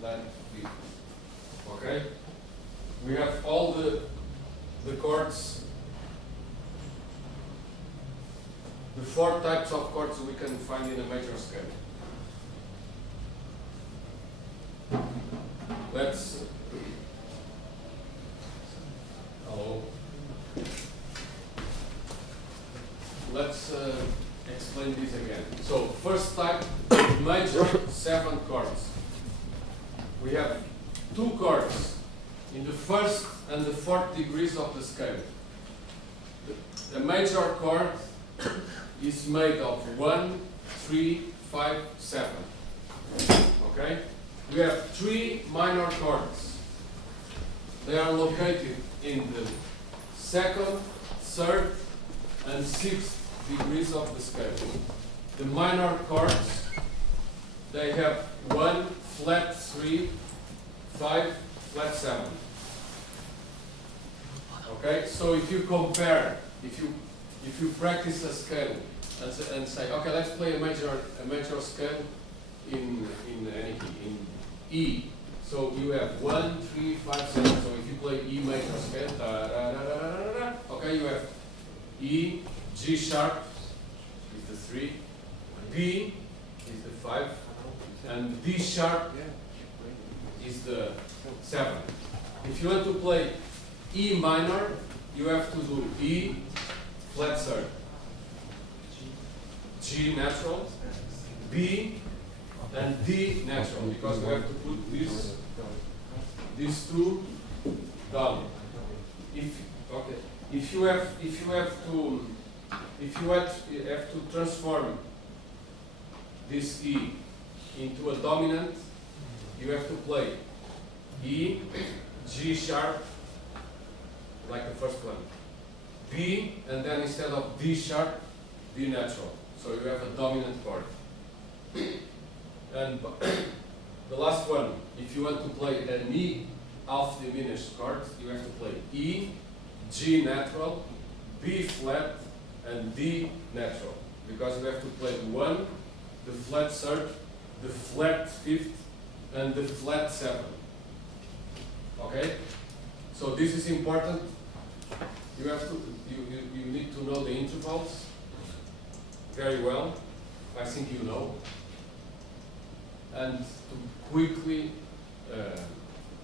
flat 5th. Okay? We have all the chords, the 4 types of chords we can find in a major scale. Let's explain this again. So first type, major 7 chords. We have 2 chords in the 1st and the 4th degrees of the scale. The major chord is made of 1, 3, 5, 7. Okay? We have 3 minor chords. They are located in the 2nd, 3rd, and 6th degrees of the scale. The minor chords, they have 1 flat 3, 5 flat 7. Okay, so if you compare, if you practice a scale and say, okay, let's play a major scale in any key, in E. So you have 1, 3, 5, 7. So if you play E major scale, okay, you have E, G sharp is the 3, B is the 5, and D sharp is the 7. If you want to play E minor, you have to do E flat 3rd, G natural, B, and D natural, because we have to put these 2 down. If you have to transform this E into a dominant, you have to play E, G sharp, like the first one, B, and then instead of D sharp, D natural. So you have a dominant chord. And the last one, if you want to play an E half diminished chord, you have to play E, G natural, B flat, and D natural. Because you have to play the 1, the flat 3rd, the flat 5th, and the flat 7. Okay? So this is important. You have to, you need to know the intervals very well. I think you know. And to quickly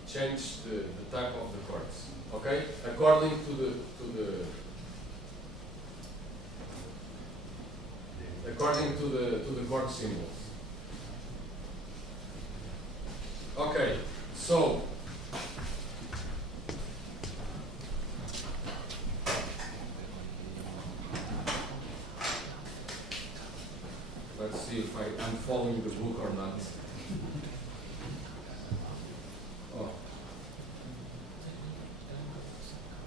change the type of the chords. Okay? According to the chord symbols. Okay, so let's see if I'm following the book or not. Oh.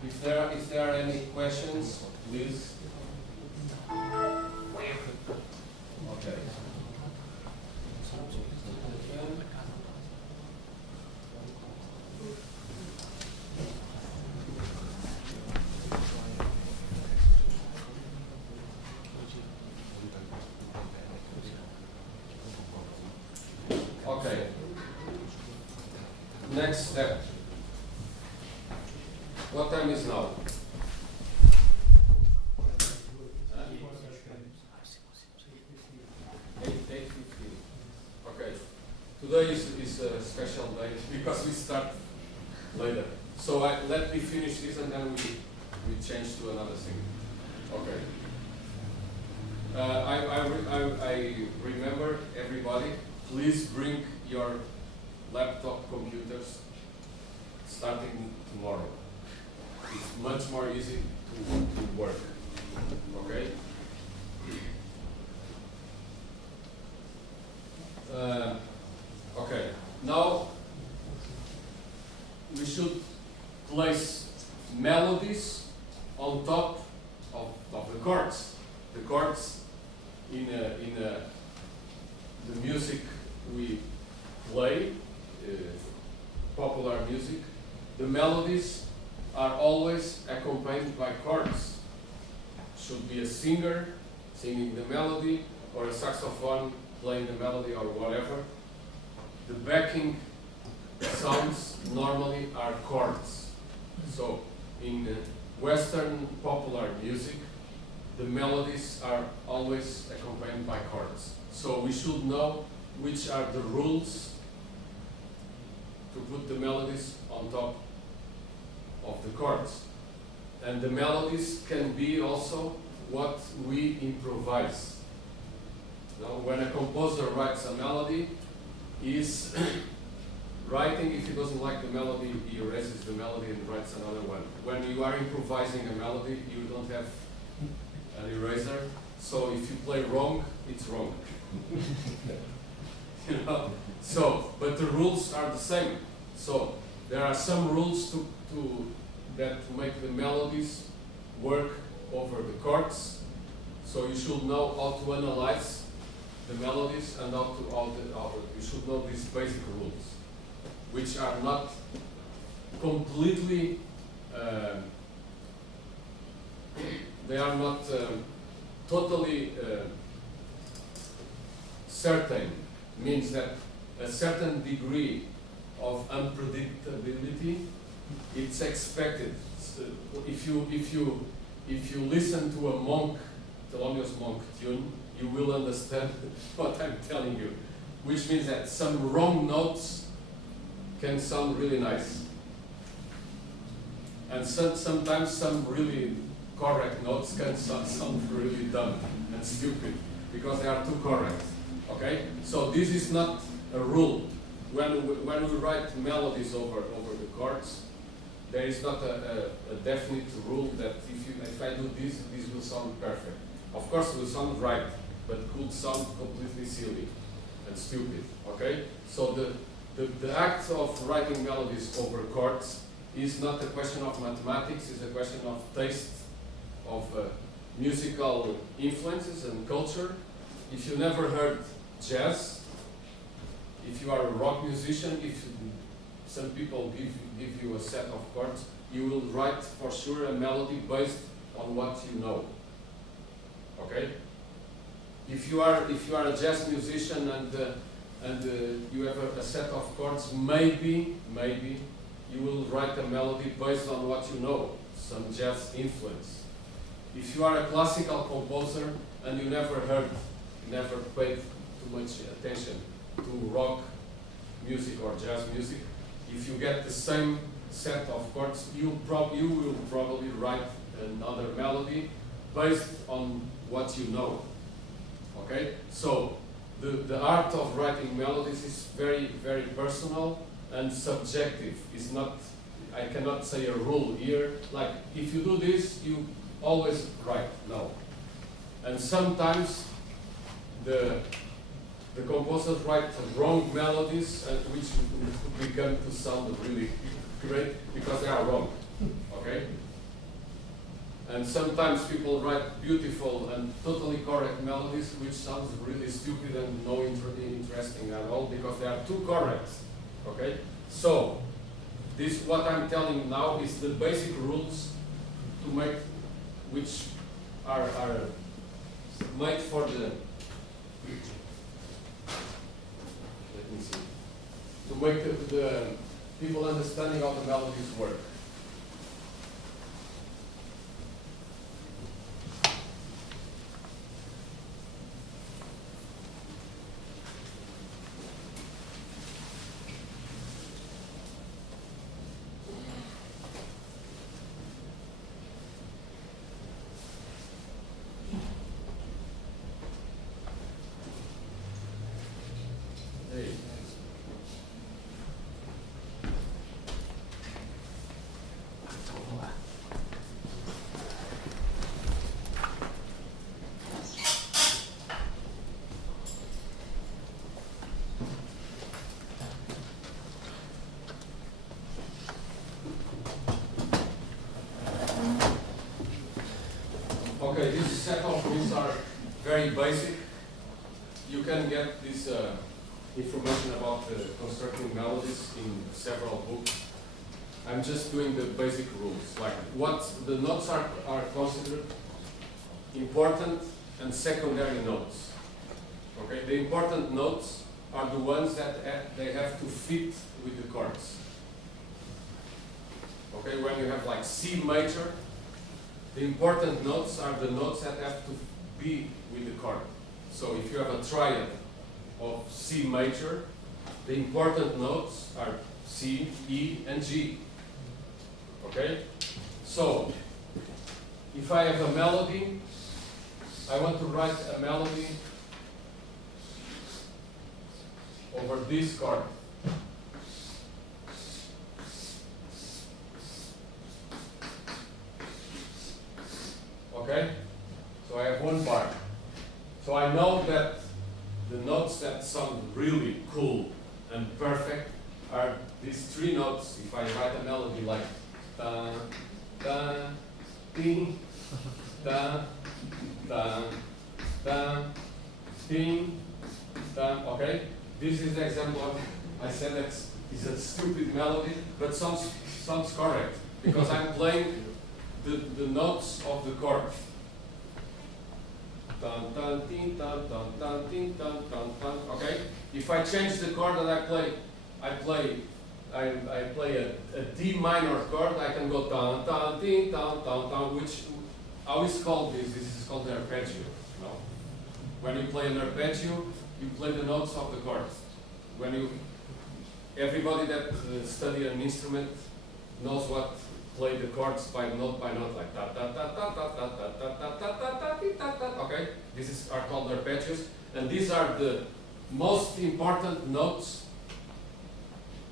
If there are any questions, please. Okay. Okay. Next step. What time is now? today is a special day because we start later. So let me finish this and then we change to another thing. Okay. I remember everybody, please bring your laptop computers starting tomorrow. It's much more easy to work. Okay? Okay. Now we should place melodies on top of the chords. The chords in the music we play, popular music, the melodies are always accompanied by chords. Should be a singer singing the melody or a saxophone playing the melody or whatever. The backing sounds normally are chords. So in Western popular music, the melodies are always accompanied by chords. So we should know which are the rules to put the melodies on top of the chords. And the melodies can be also what we improvise. Now, when a composer writes a melody, he is writing, if he doesn't like the melody, he erases the melody and writes another one. When you are improvising a melody, you don't have an eraser, so if you play wrong, it's wrong. You know? So, but the rules are the same. So there are some rules that make the melodies work over the chords. So you should know how to analyze the melodies and you should know these basic rules, which are not completely they are not totally certain. Means that a certain degree of unpredictability it's expected. So if you listen to a monk, Thelonious Monk tune, you will understand what I'm telling you. Which means that some wrong notes can sound really nice, and sometimes some really correct notes can sound really dumb and stupid because they are too correct. Okay, so this is not a rule. When we write melodies over the chords, there is not a definite rule that if I do this will sound perfect. Of course, it will sound right, but could sound completely silly and stupid. Okay, so the act of writing melodies over chords is not a question of mathematics, it's a question of taste, of musical influences and culture. If you never heard jazz, if you are a rock musician, if some people give you a set of chords, you will write for sure a melody based on what you know. Okay? If you are a jazz musician and you have a set of chords, maybe you will write a melody based on what you know, some jazz influence. If you are a classical composer and you never paid too much attention to rock music or jazz music, if you get the same set of chords, you will probably write another melody based on what you know. Okay? So the art of writing melodies is very, very personal and subjective. It's not, I cannot say a rule here, like if you do this, you always write. No. And sometimes the composers write wrong melodies, which become to sound really great because they are wrong. Okay? And sometimes people write beautiful and totally correct melodies, which sounds really stupid and no interesting at all because they are too correct. Okay? So, this what I'm telling now is the basic rules to make, which are made for the. Let me see. To make the people understanding how the melodies work. Okay, this set of rules are very basic. You can get this information about constructing melodies in several books. I'm just doing the basic rules, like what the notes are considered important and secondary notes. Okay, the important notes are the ones that they have to fit with the chords. Okay, when you have like C major, the important notes are the notes that have to be with the chord. So if you have a triad of C major, the important notes are C, E, and G. Okay? So, if I have a melody, I want to write a melody over this chord. Okay? So I have one bar. So I know that the notes that sound really cool and perfect are these three notes. If I write a melody like da, da, ding, da, da, da, ding, da. Okay? This is the example of, I said that it's a stupid melody, but sounds correct because I'm playing the notes of the chord. Dun, dun, ding, dun, dun, dun, ding, dun, dun, dun. Okay? If I change the chord and I play a D minor chord, I can go dun, dun, ding, dun, dun, dun, which, how is called this? This is called an arpeggio. No? When you play an arpeggio, you play the notes of the chords. Everybody that study an instrument knows what play the chords by note, like da da da da da da da da da da da da. Okay, these are called arpeggios, and these are the most important notes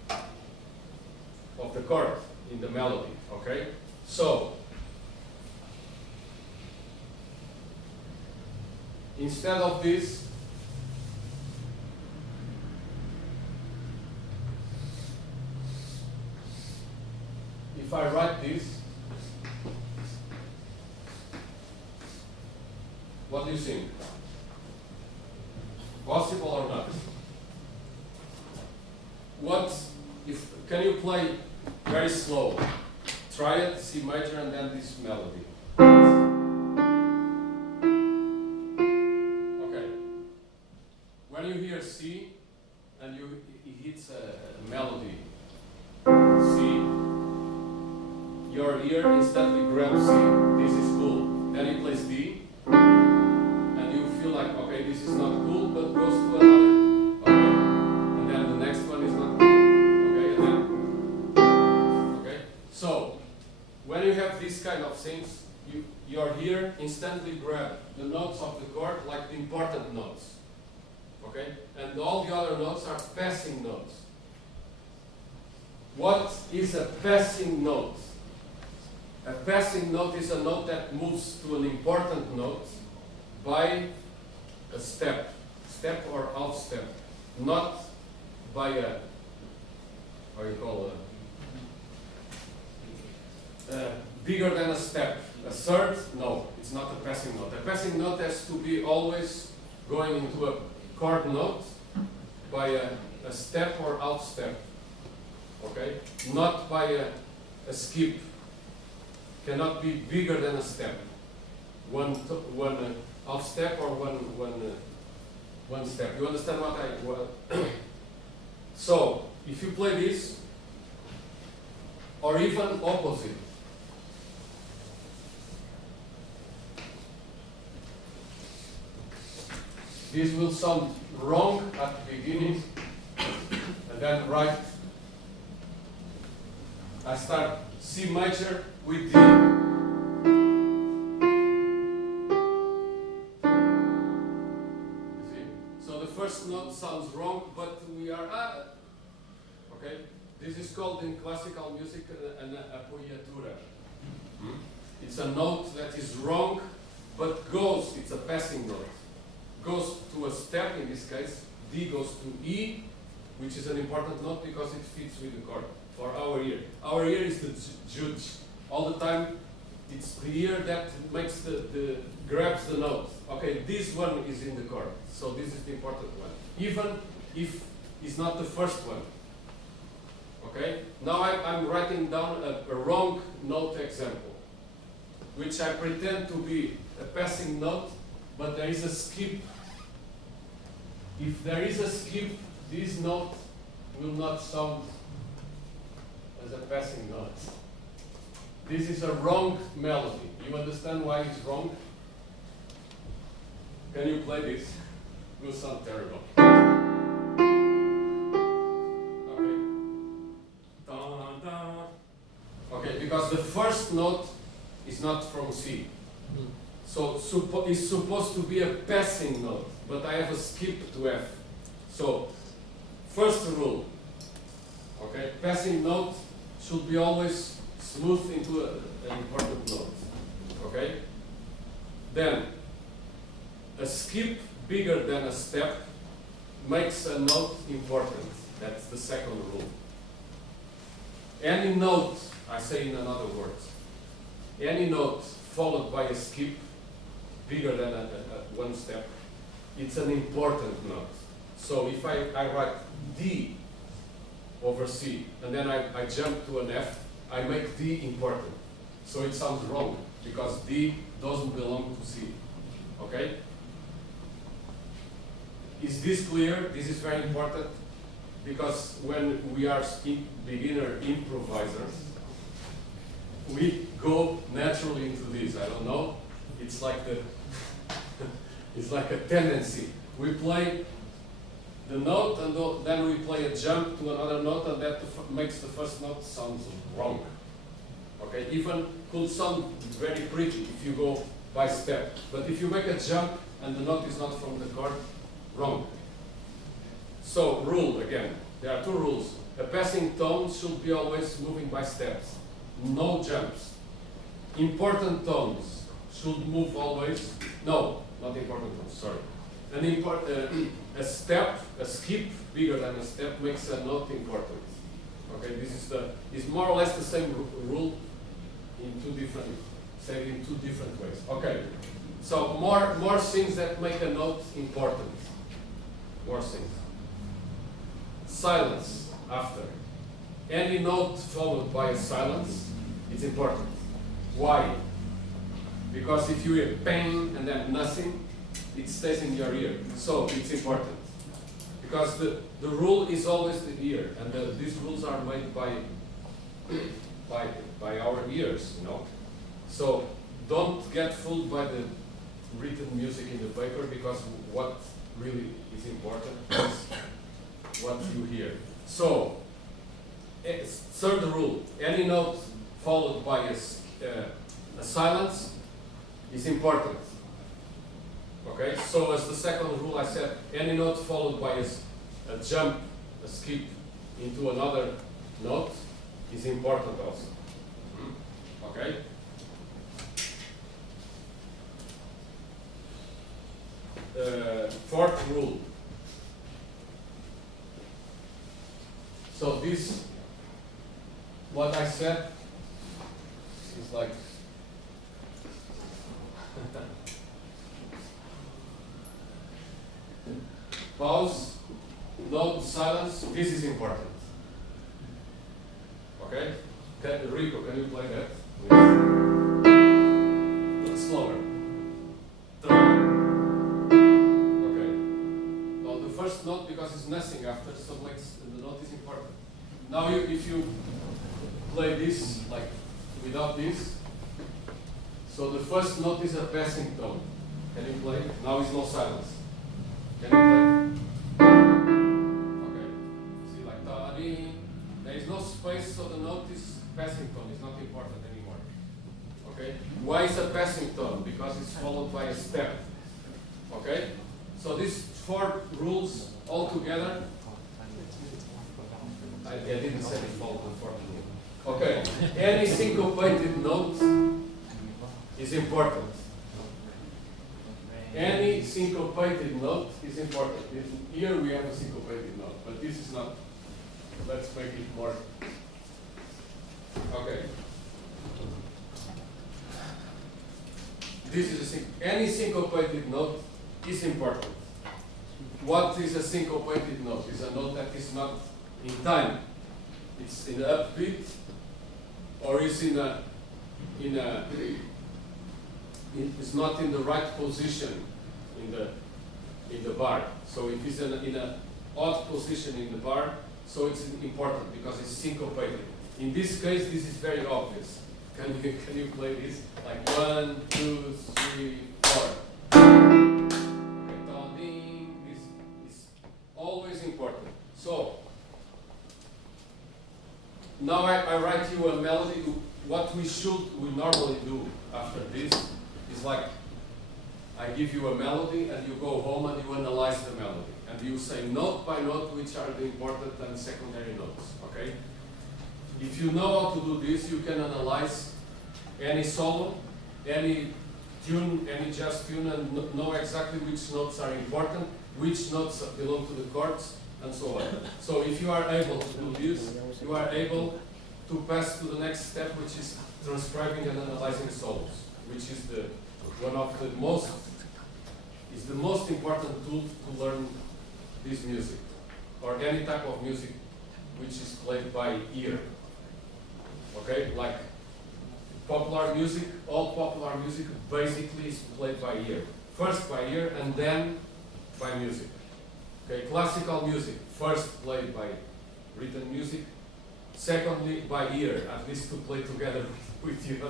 of the chord in the melody. Okay, so instead of this, if I write this, what do you think? Possible or not? Can you play very slow? Triad, C major, and then this melody. Okay. When you hear C and it hits a melody, C, your ear instantly grabs C. This is cool. Then he plays D, and you feel like, okay, this is not cool, but goes to another. Okay, and then the next one is not cool. Okay, and then. Okay, so when you have these kind of things, your ear instantly grab the notes of the chord, like the important notes. Okay, and all the other notes are passing notes. What is a passing note? A passing note is a note that moves to an important note by a step or half step, not by a, how you call it, bigger than a step. A third, no, it's not a passing note. A passing note has to be always going into a chord note by a step or half step, okay? Not by a skip. Cannot be bigger than a step. One half step or one step. You understand what So, if you play this, or even opposite, this will sound wrong at the beginning, and then right. I start C major with D. You see? So the first note sounds wrong, but we are okay. This is called in classical music an appoggiatura. It's a note that is wrong, but goes. It's a passing note. Goes to a step. In this case, D goes to E, which is an important note because it fits with the chord. For our ear. Our ear is the judge. All the time It's the ear that makes the grabs the note. Okay, this one is in the chord, so this is the important one. Even if it's not the first one. Okay? Now I'm writing down a wrong note example, which I pretend to be a passing note, but there is a skip. If there is a skip, this note will not sound as a passing note. This is a wrong melody. You understand why it's wrong? Can you play this? It will sound terrible. Okay. Dun, dun. Okay, because the first note is not from C. So it's supposed to be a passing note, but I have a skip to F. So, first rule, okay, passing note should be always smooth into an important note, okay? Then, a skip bigger than a step makes a note important. That's the second rule. Any note, I say in another words, any note followed by a skip bigger than one step, it's an important note. So if I write D over C, and then I jump to an F, I make D important. So it sounds wrong, because D doesn't belong to C. Okay? Is this clear? This is very important, because when we are beginner improvisers, we go naturally into this. I don't know. It's like it's like a tendency. We play the note, and then we play a jump to another note, and that makes the first note sound wrong. Okay, even could sound very pretty if you go by step, but if you make a jump and the note is not from the chord, wrong. So rule again. There are two rules. A passing tone should be always moving by steps, no jumps. Important tones should move always. No, not important tones. Sorry. A step, a skip bigger than a step makes a note important. Okay, this is more or less the same rule in two different ways. Okay, so more things that make a note important. More things. Silence after. Any note followed by a silence, it's important. Why? Because if you hear bang and then nothing, it stays in your ear. So it's important. Because the rule is always the ear, and these rules are made by our ears, you know. So don't get fooled by the written music in the paper, because what really is important is what you hear. So, third rule, any note followed by a silence is important. Okay, so as the second rule I said, any note followed by a jump, a skip into another note is important also. Okay? Fourth rule. So this, what I said, is like pause, note, silence. This is important. Okay? Rico, can you play that? But slower. Okay. Now the first note, because it's nothing after, so makes the note is important. Now if you play this like without this, so the first note is a passing tone. Can you play? Now is no silence. Can you play? Okay. See, like ta-dee. There is no space, so the note is passing tone. It's not important anymore. Okay. Why is a passing tone? Because it's followed by a step. Okay. So these four rules all together. I didn't say default, unfortunately. Okay. Any syncopated note is important. Any syncopated note is important. Here we have a syncopated note, but this is not. Let's make it more. Okay. this is any syncopated note is important. What is a syncopated note? It's a note that is not in time. It's in the upbeat, or it's it's not in the right position in the bar. So if it's in a odd position in the bar, so it's important because it's syncopated. In this case, this is very obvious. Can you play this? Like 1, 2, 3, 4. This is always important. So now I write you a melody. What we normally do after this is like I give you a melody and you go home and you analyze the melody and you say note by note which are the important and secondary notes. Okay? If you know how to do this, you can analyze any solo, any tune, any jazz tune, and know exactly which notes are important, which notes belong to the chords, and so on. So if you are able to do this, you are able to pass to the next step, which is transcribing and analyzing solos, which is the most important tool to learn this music, or any type of music which is played by ear. Okay, like popular music, all popular music basically is played by ear. First by ear and then by music. Okay, classical music, first played by written music, secondly by ear, at least to play together with the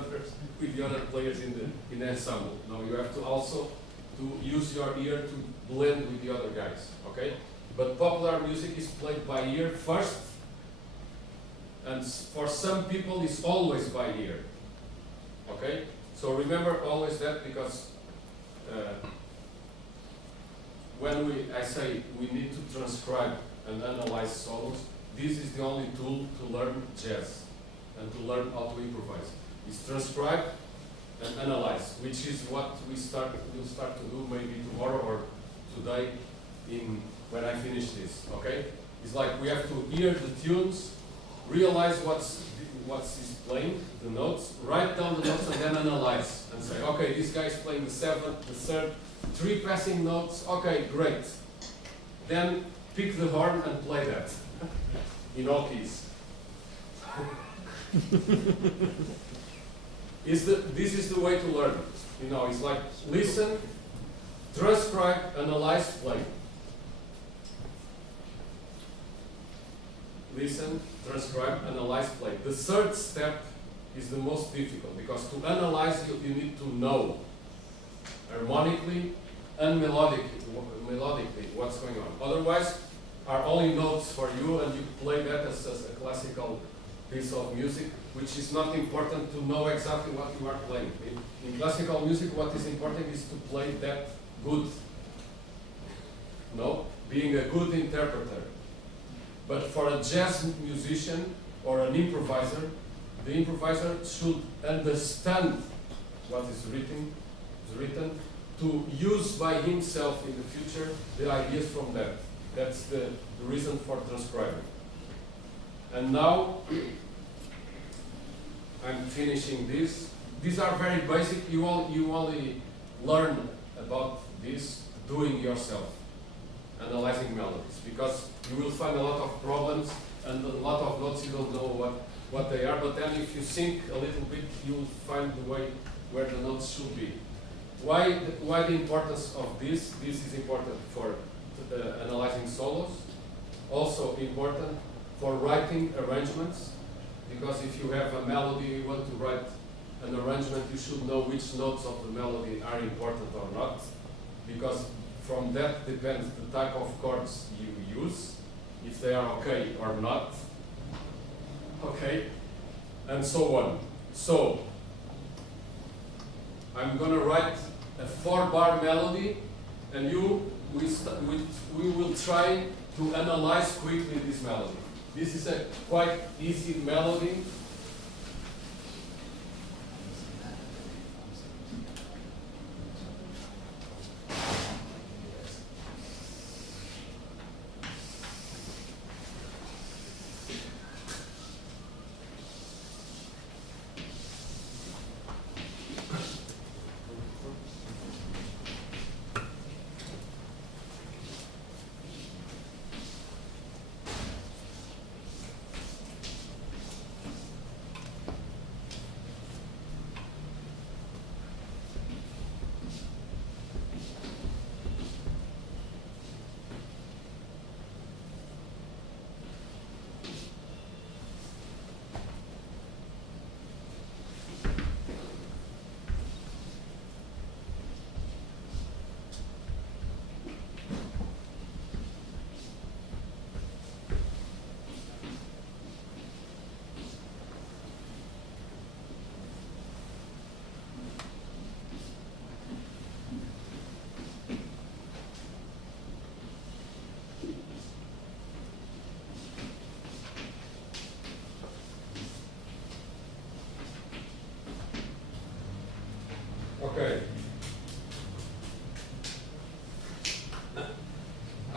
other players in the ensemble. Now you have to also to use your ear to blend with the other guys. Okay, but popular music is played by ear first, and for some people it's always by ear. Okay, so remember always that, because when I say we need to transcribe and analyze solos, this is the only tool to learn jazz and to learn how to improvise. It's transcribe and analyze, which is what we'll start to do maybe tomorrow or today when I finish this. Okay, it's like we have to hear the tunes, realize what's playing, the notes, write down the notes, and then analyze and say, okay, this guy is playing the 7th, the 3rd, 3 passing notes. Okay, great. Then pick the horn and play that in all keys. This is the way to learn. You know, it's like listen, transcribe, analyze, play. Listen, transcribe, analyze, play. The third step is the most difficult, because to analyze you need to know harmonically and melodically what's going on. Otherwise, are only notes for you and you play that as a classical piece of music, which is not important to know exactly what you are playing. In classical music, what is important is to play that good. No? Being a good interpreter. But for a jazz musician or an improviser, the improviser should understand what is written to use by himself in the future the ideas from that. That's the reason for transcribing. And now I'm finishing this. These are very basic. You only learn about this doing yourself, analyzing melodies, because you will find a lot of problems and a lot of notes you don't know what they are, but then if you think a little bit, you will find the way where the notes should be. Why the importance of this? This is important for analyzing solos, also important for writing arrangements, because if you have a melody, you want to write an arrangement, you should know which notes of the melody are important or not, because from that depends the type of chords you use, if they are okay or not, okay, and so on. So, I'm going to write a 4-bar melody, and we will try to analyze quickly this melody. This is a quite easy melody.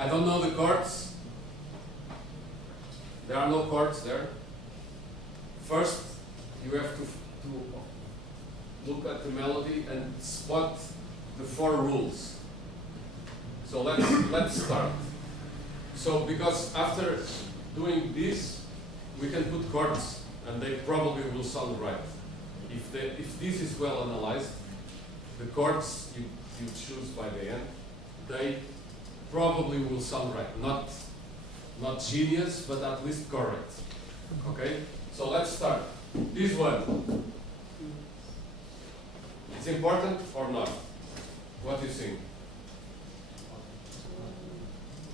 I don't know the chords. There are no chords there. First, you have to look at the melody and spot the 4 rules. So let's start. So because after doing this, we can put chords and they probably will sound right. If this is well analyzed, the chords you choose by the end, they probably will sound right. Not genius, but at least correct. Okay? So let's start. This one. It's important or not? What do you think?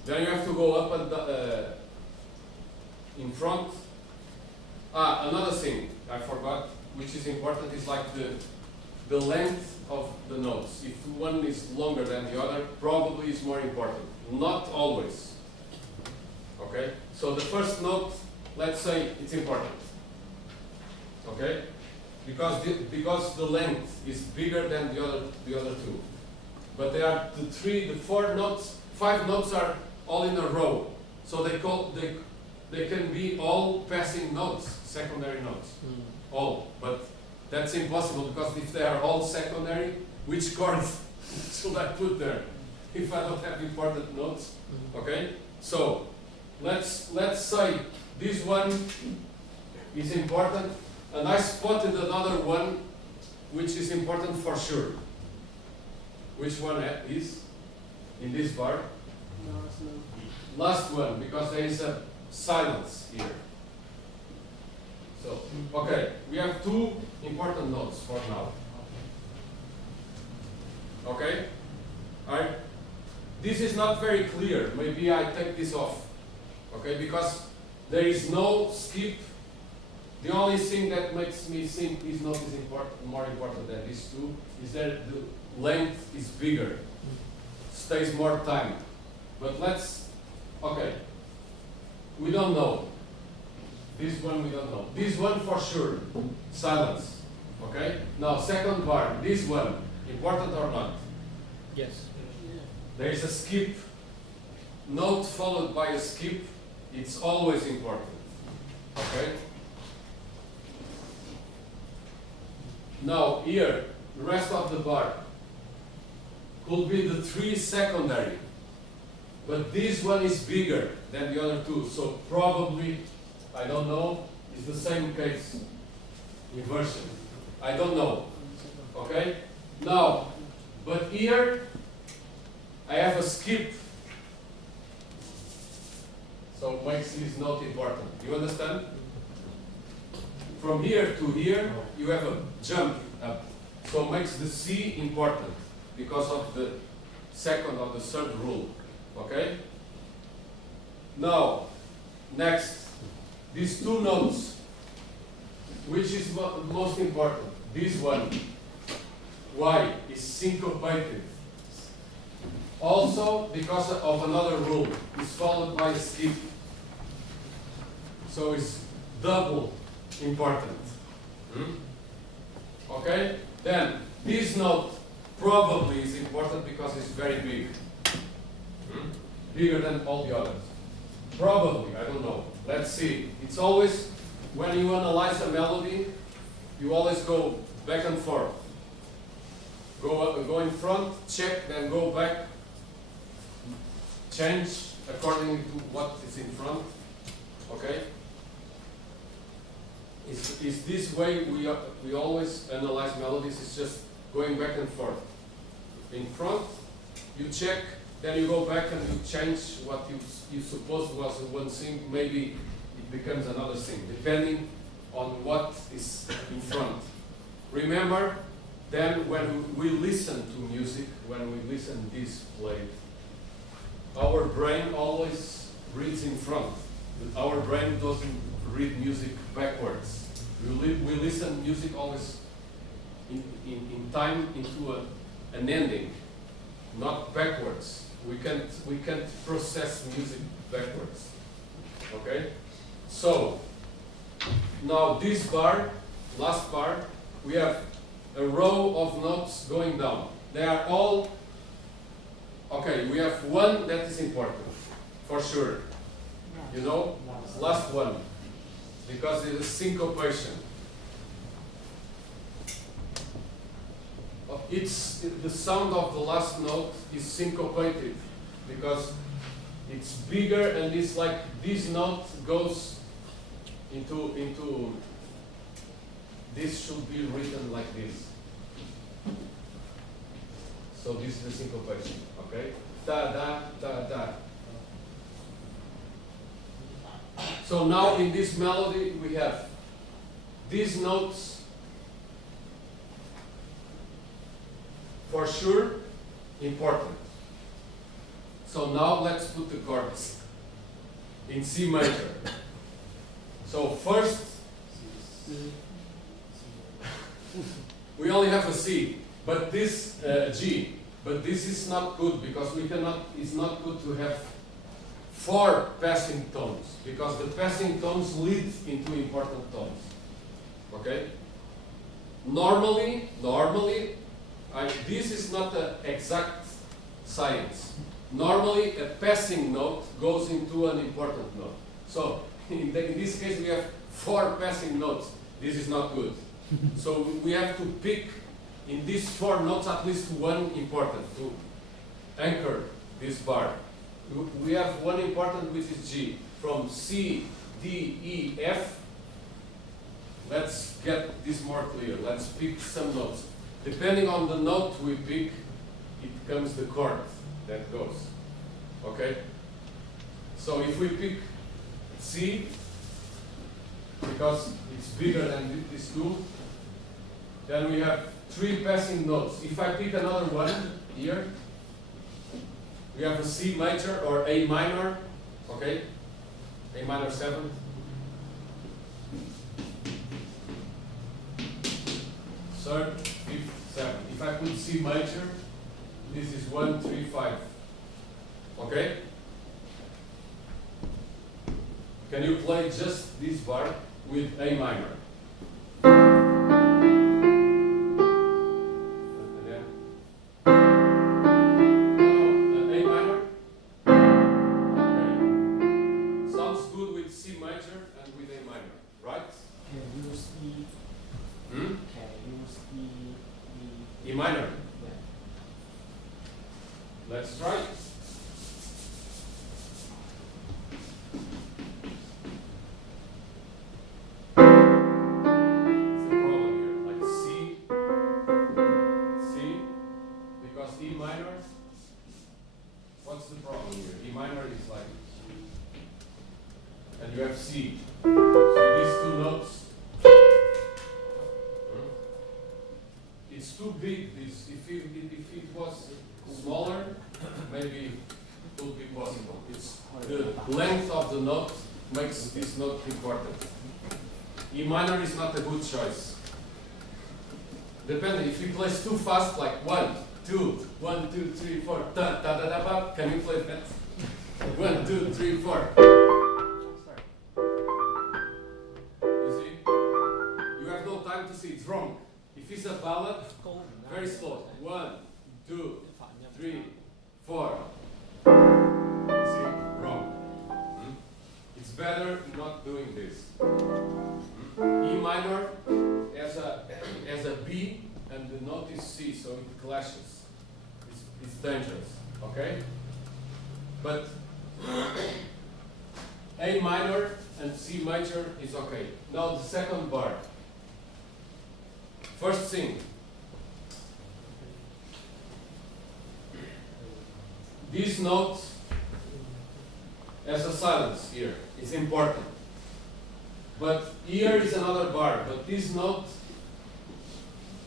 Then you have to go up and in front. Another thing I forgot, which is important, is like the length of the notes. If one is longer than the other, probably is more important. Not always. Okay? So the first note, let's say it's important. Okay? Because the length is bigger than the other 2. But they are the 4 notes, 5 notes are all in a row. So they can be all passing notes, secondary notes. All. But that's impossible because if they are all secondary, which chords should I put there? If I don't have important notes. Okay? So let's say this one is important, and I spotted another one which is important for sure. Which one is in this bar? Last one, because there is a silence here. So, okay, we have 2 important notes for now. Okay? Alright? This is not very clear. Maybe I take this off. Okay? Because there is no skip. The only thing that makes me think this note is more important than these 2 is that the length is bigger, stays more time. But okay, we don't know. This one we don't know. This one for sure, silence. Okay? Now second bar, this one, important or not? Yes. There is a skip, note followed by a skip, it's always important. Okay? Now here, the rest of the bar could be the 3 secondary, but this one is bigger than the other 2, so probably, I don't know, it's the same case, inversion. I don't know. Okay? Now, but here I have a skip, so it makes this note important. You understand? From here to here, you have a jump up. So it makes the C important because of the second or the third rule. Okay? Now, next, these 2 notes, which is most important? This one, Y, is syncopated. Also, because of another rule, it's followed by a skip. So it's double important. Okay? Then, this note probably is important because it's very big. Bigger than all the others. Probably, I don't know. Let's see. It's always, when you analyze a melody, you always go back and forth. Go up, go in front, check, then go back, change according to what is in front. Okay? It's this way we always analyze melodies. It's just going back and forth. In front, you check, then you go back and you change what you suppose was one thing. Maybe it becomes another thing, depending on what is in front. Remember, then when we listen to music, when we listen this played, our brain always reads in front. Our brain doesn't read music backwards. We listen music always in time into an ending, not backwards. We can't process music backwards. Okay? So now this bar, last bar, we have a row of notes going down. They are all okay. We have one that is important. for sure. You know, last one, because it is syncopation. It's the sound of the last note is syncopated because it's bigger and it's like this note goes into this should be written like this. So this is the syncopation, okay? Da da da da. So now in this melody we have these notes for sure important. So now let's put the chords in C major. So first we only have a C, but this G, but this is not good because we cannot. It's not good to have 4 passing tones because the passing tones lead into important tones. Okay. Normally, this is not an exact science. Normally, a passing note goes into an important note. So in this case, we have 4 passing notes. This is not good. So we have to pick in these 4 notes at least one important to anchor this bar. We have one important which is G. From C, D, E, F. Let's get this more clear. Let's pick some notes. Depending on the note we pick, it comes the chord that goes. Okay? So if we pick C, because it's bigger than these 2, then we have 3 passing notes. If I pick another one here, we have a C major or A minor, okay? A minor 7. Third, 5th, 7th. If I put C major, this is 1, 3, 5. Okay? Can you play just this bar with A minor? E minor. Yeah. Let's try. It's a problem here. Like C, because E minor. What's the problem here? E minor is like, and you have C. So these 2 notes. It's too big. This, if it was smaller, maybe it would be possible. It's the length of the note makes this note important. E minor is not a good choice. Depending, if you play too fast, like 1, 2, 1, 2, 3, 4, da da da da da. Can you play that? 1, 2, 3, 4. You see? You have no time to see. It's wrong. If it's a ballad, very slow. 1, 2, 3, 4. See, wrong. It's better not doing this. E minor as a B, and the note is C, so it clashes. It's dangerous. Okay? But A minor and C major is okay. Now the second bar. First thing, this note as a silence here is important. But here is another bar, but this note,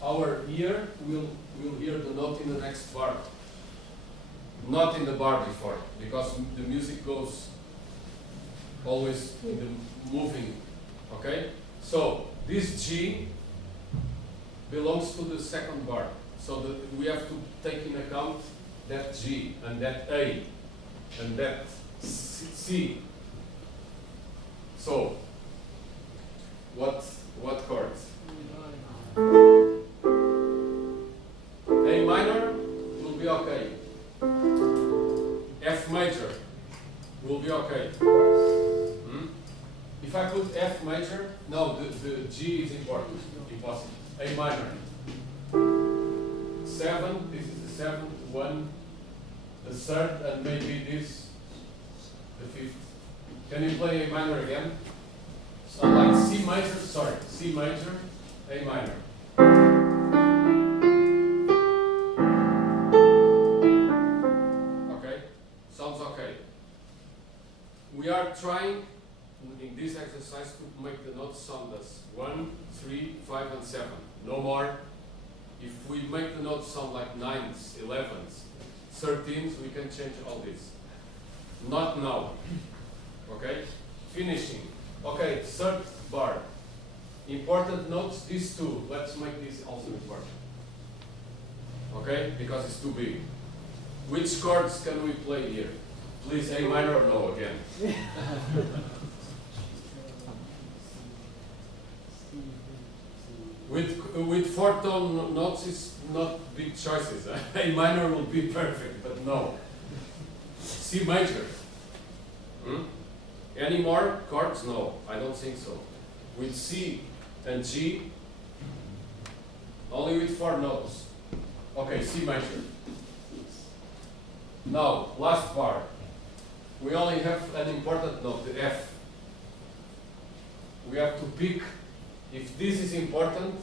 our ear will hear the note in the next bar, not in the bar before, because the music goes always in the moving, okay? So this G belongs to the second bar. So we have to take in account that G and that A and that C. So what chords? A minor will be okay. F major will be okay. Hmm? If I put F major, no, the G is important. Impossible. A minor. 7, this is the 7th, 1, the 3rd, and maybe this, the 5th. Can you play A minor again? So like C major, sorry, C major, A minor. Okay, sounds okay. We are trying in this exercise to make the notes sound as 1, 3, 5, and 7. No more. If we make the notes sound like 9s, 11s, 13s, we can change all this. Not now. Okay? Finishing. Okay, 3rd bar. Important notes, these two. Let's make this also important. Okay? Because it's too big. Which chords can we play here? Please, A minor or no again? With 4-tone notes is not big choices. A minor will be perfect, but no. C major. Any more chords? No, I don't think so. With C and G, only with 4 notes. Okay, C major. Now, last bar. We only have an important note, the F. We have to pick. If this is important,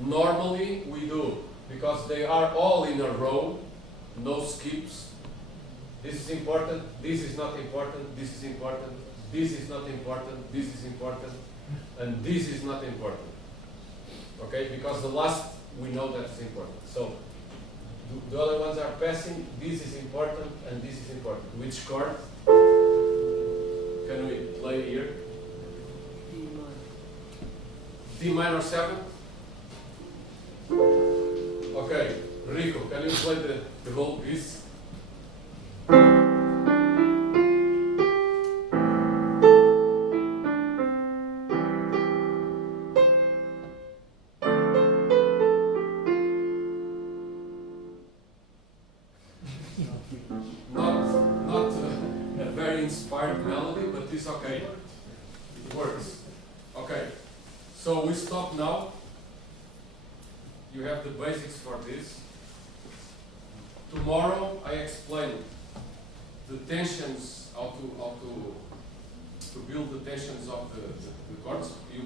normally we do, because they are all in a row, no skips. This is important, this is not important, this is important, this is not important, this is important, and this is not important. Okay, because the last we know that's important. So the other ones are passing, this is important, and this is important. Which chord can we play here? D minor 7. Okay, Rico, can you play the whole piece? Not a very inspired melody, but it's okay. It works. Okay. So we stop now. You have the basics for this. Tomorrow I explain the tensions, how to build the tensions of the chords. You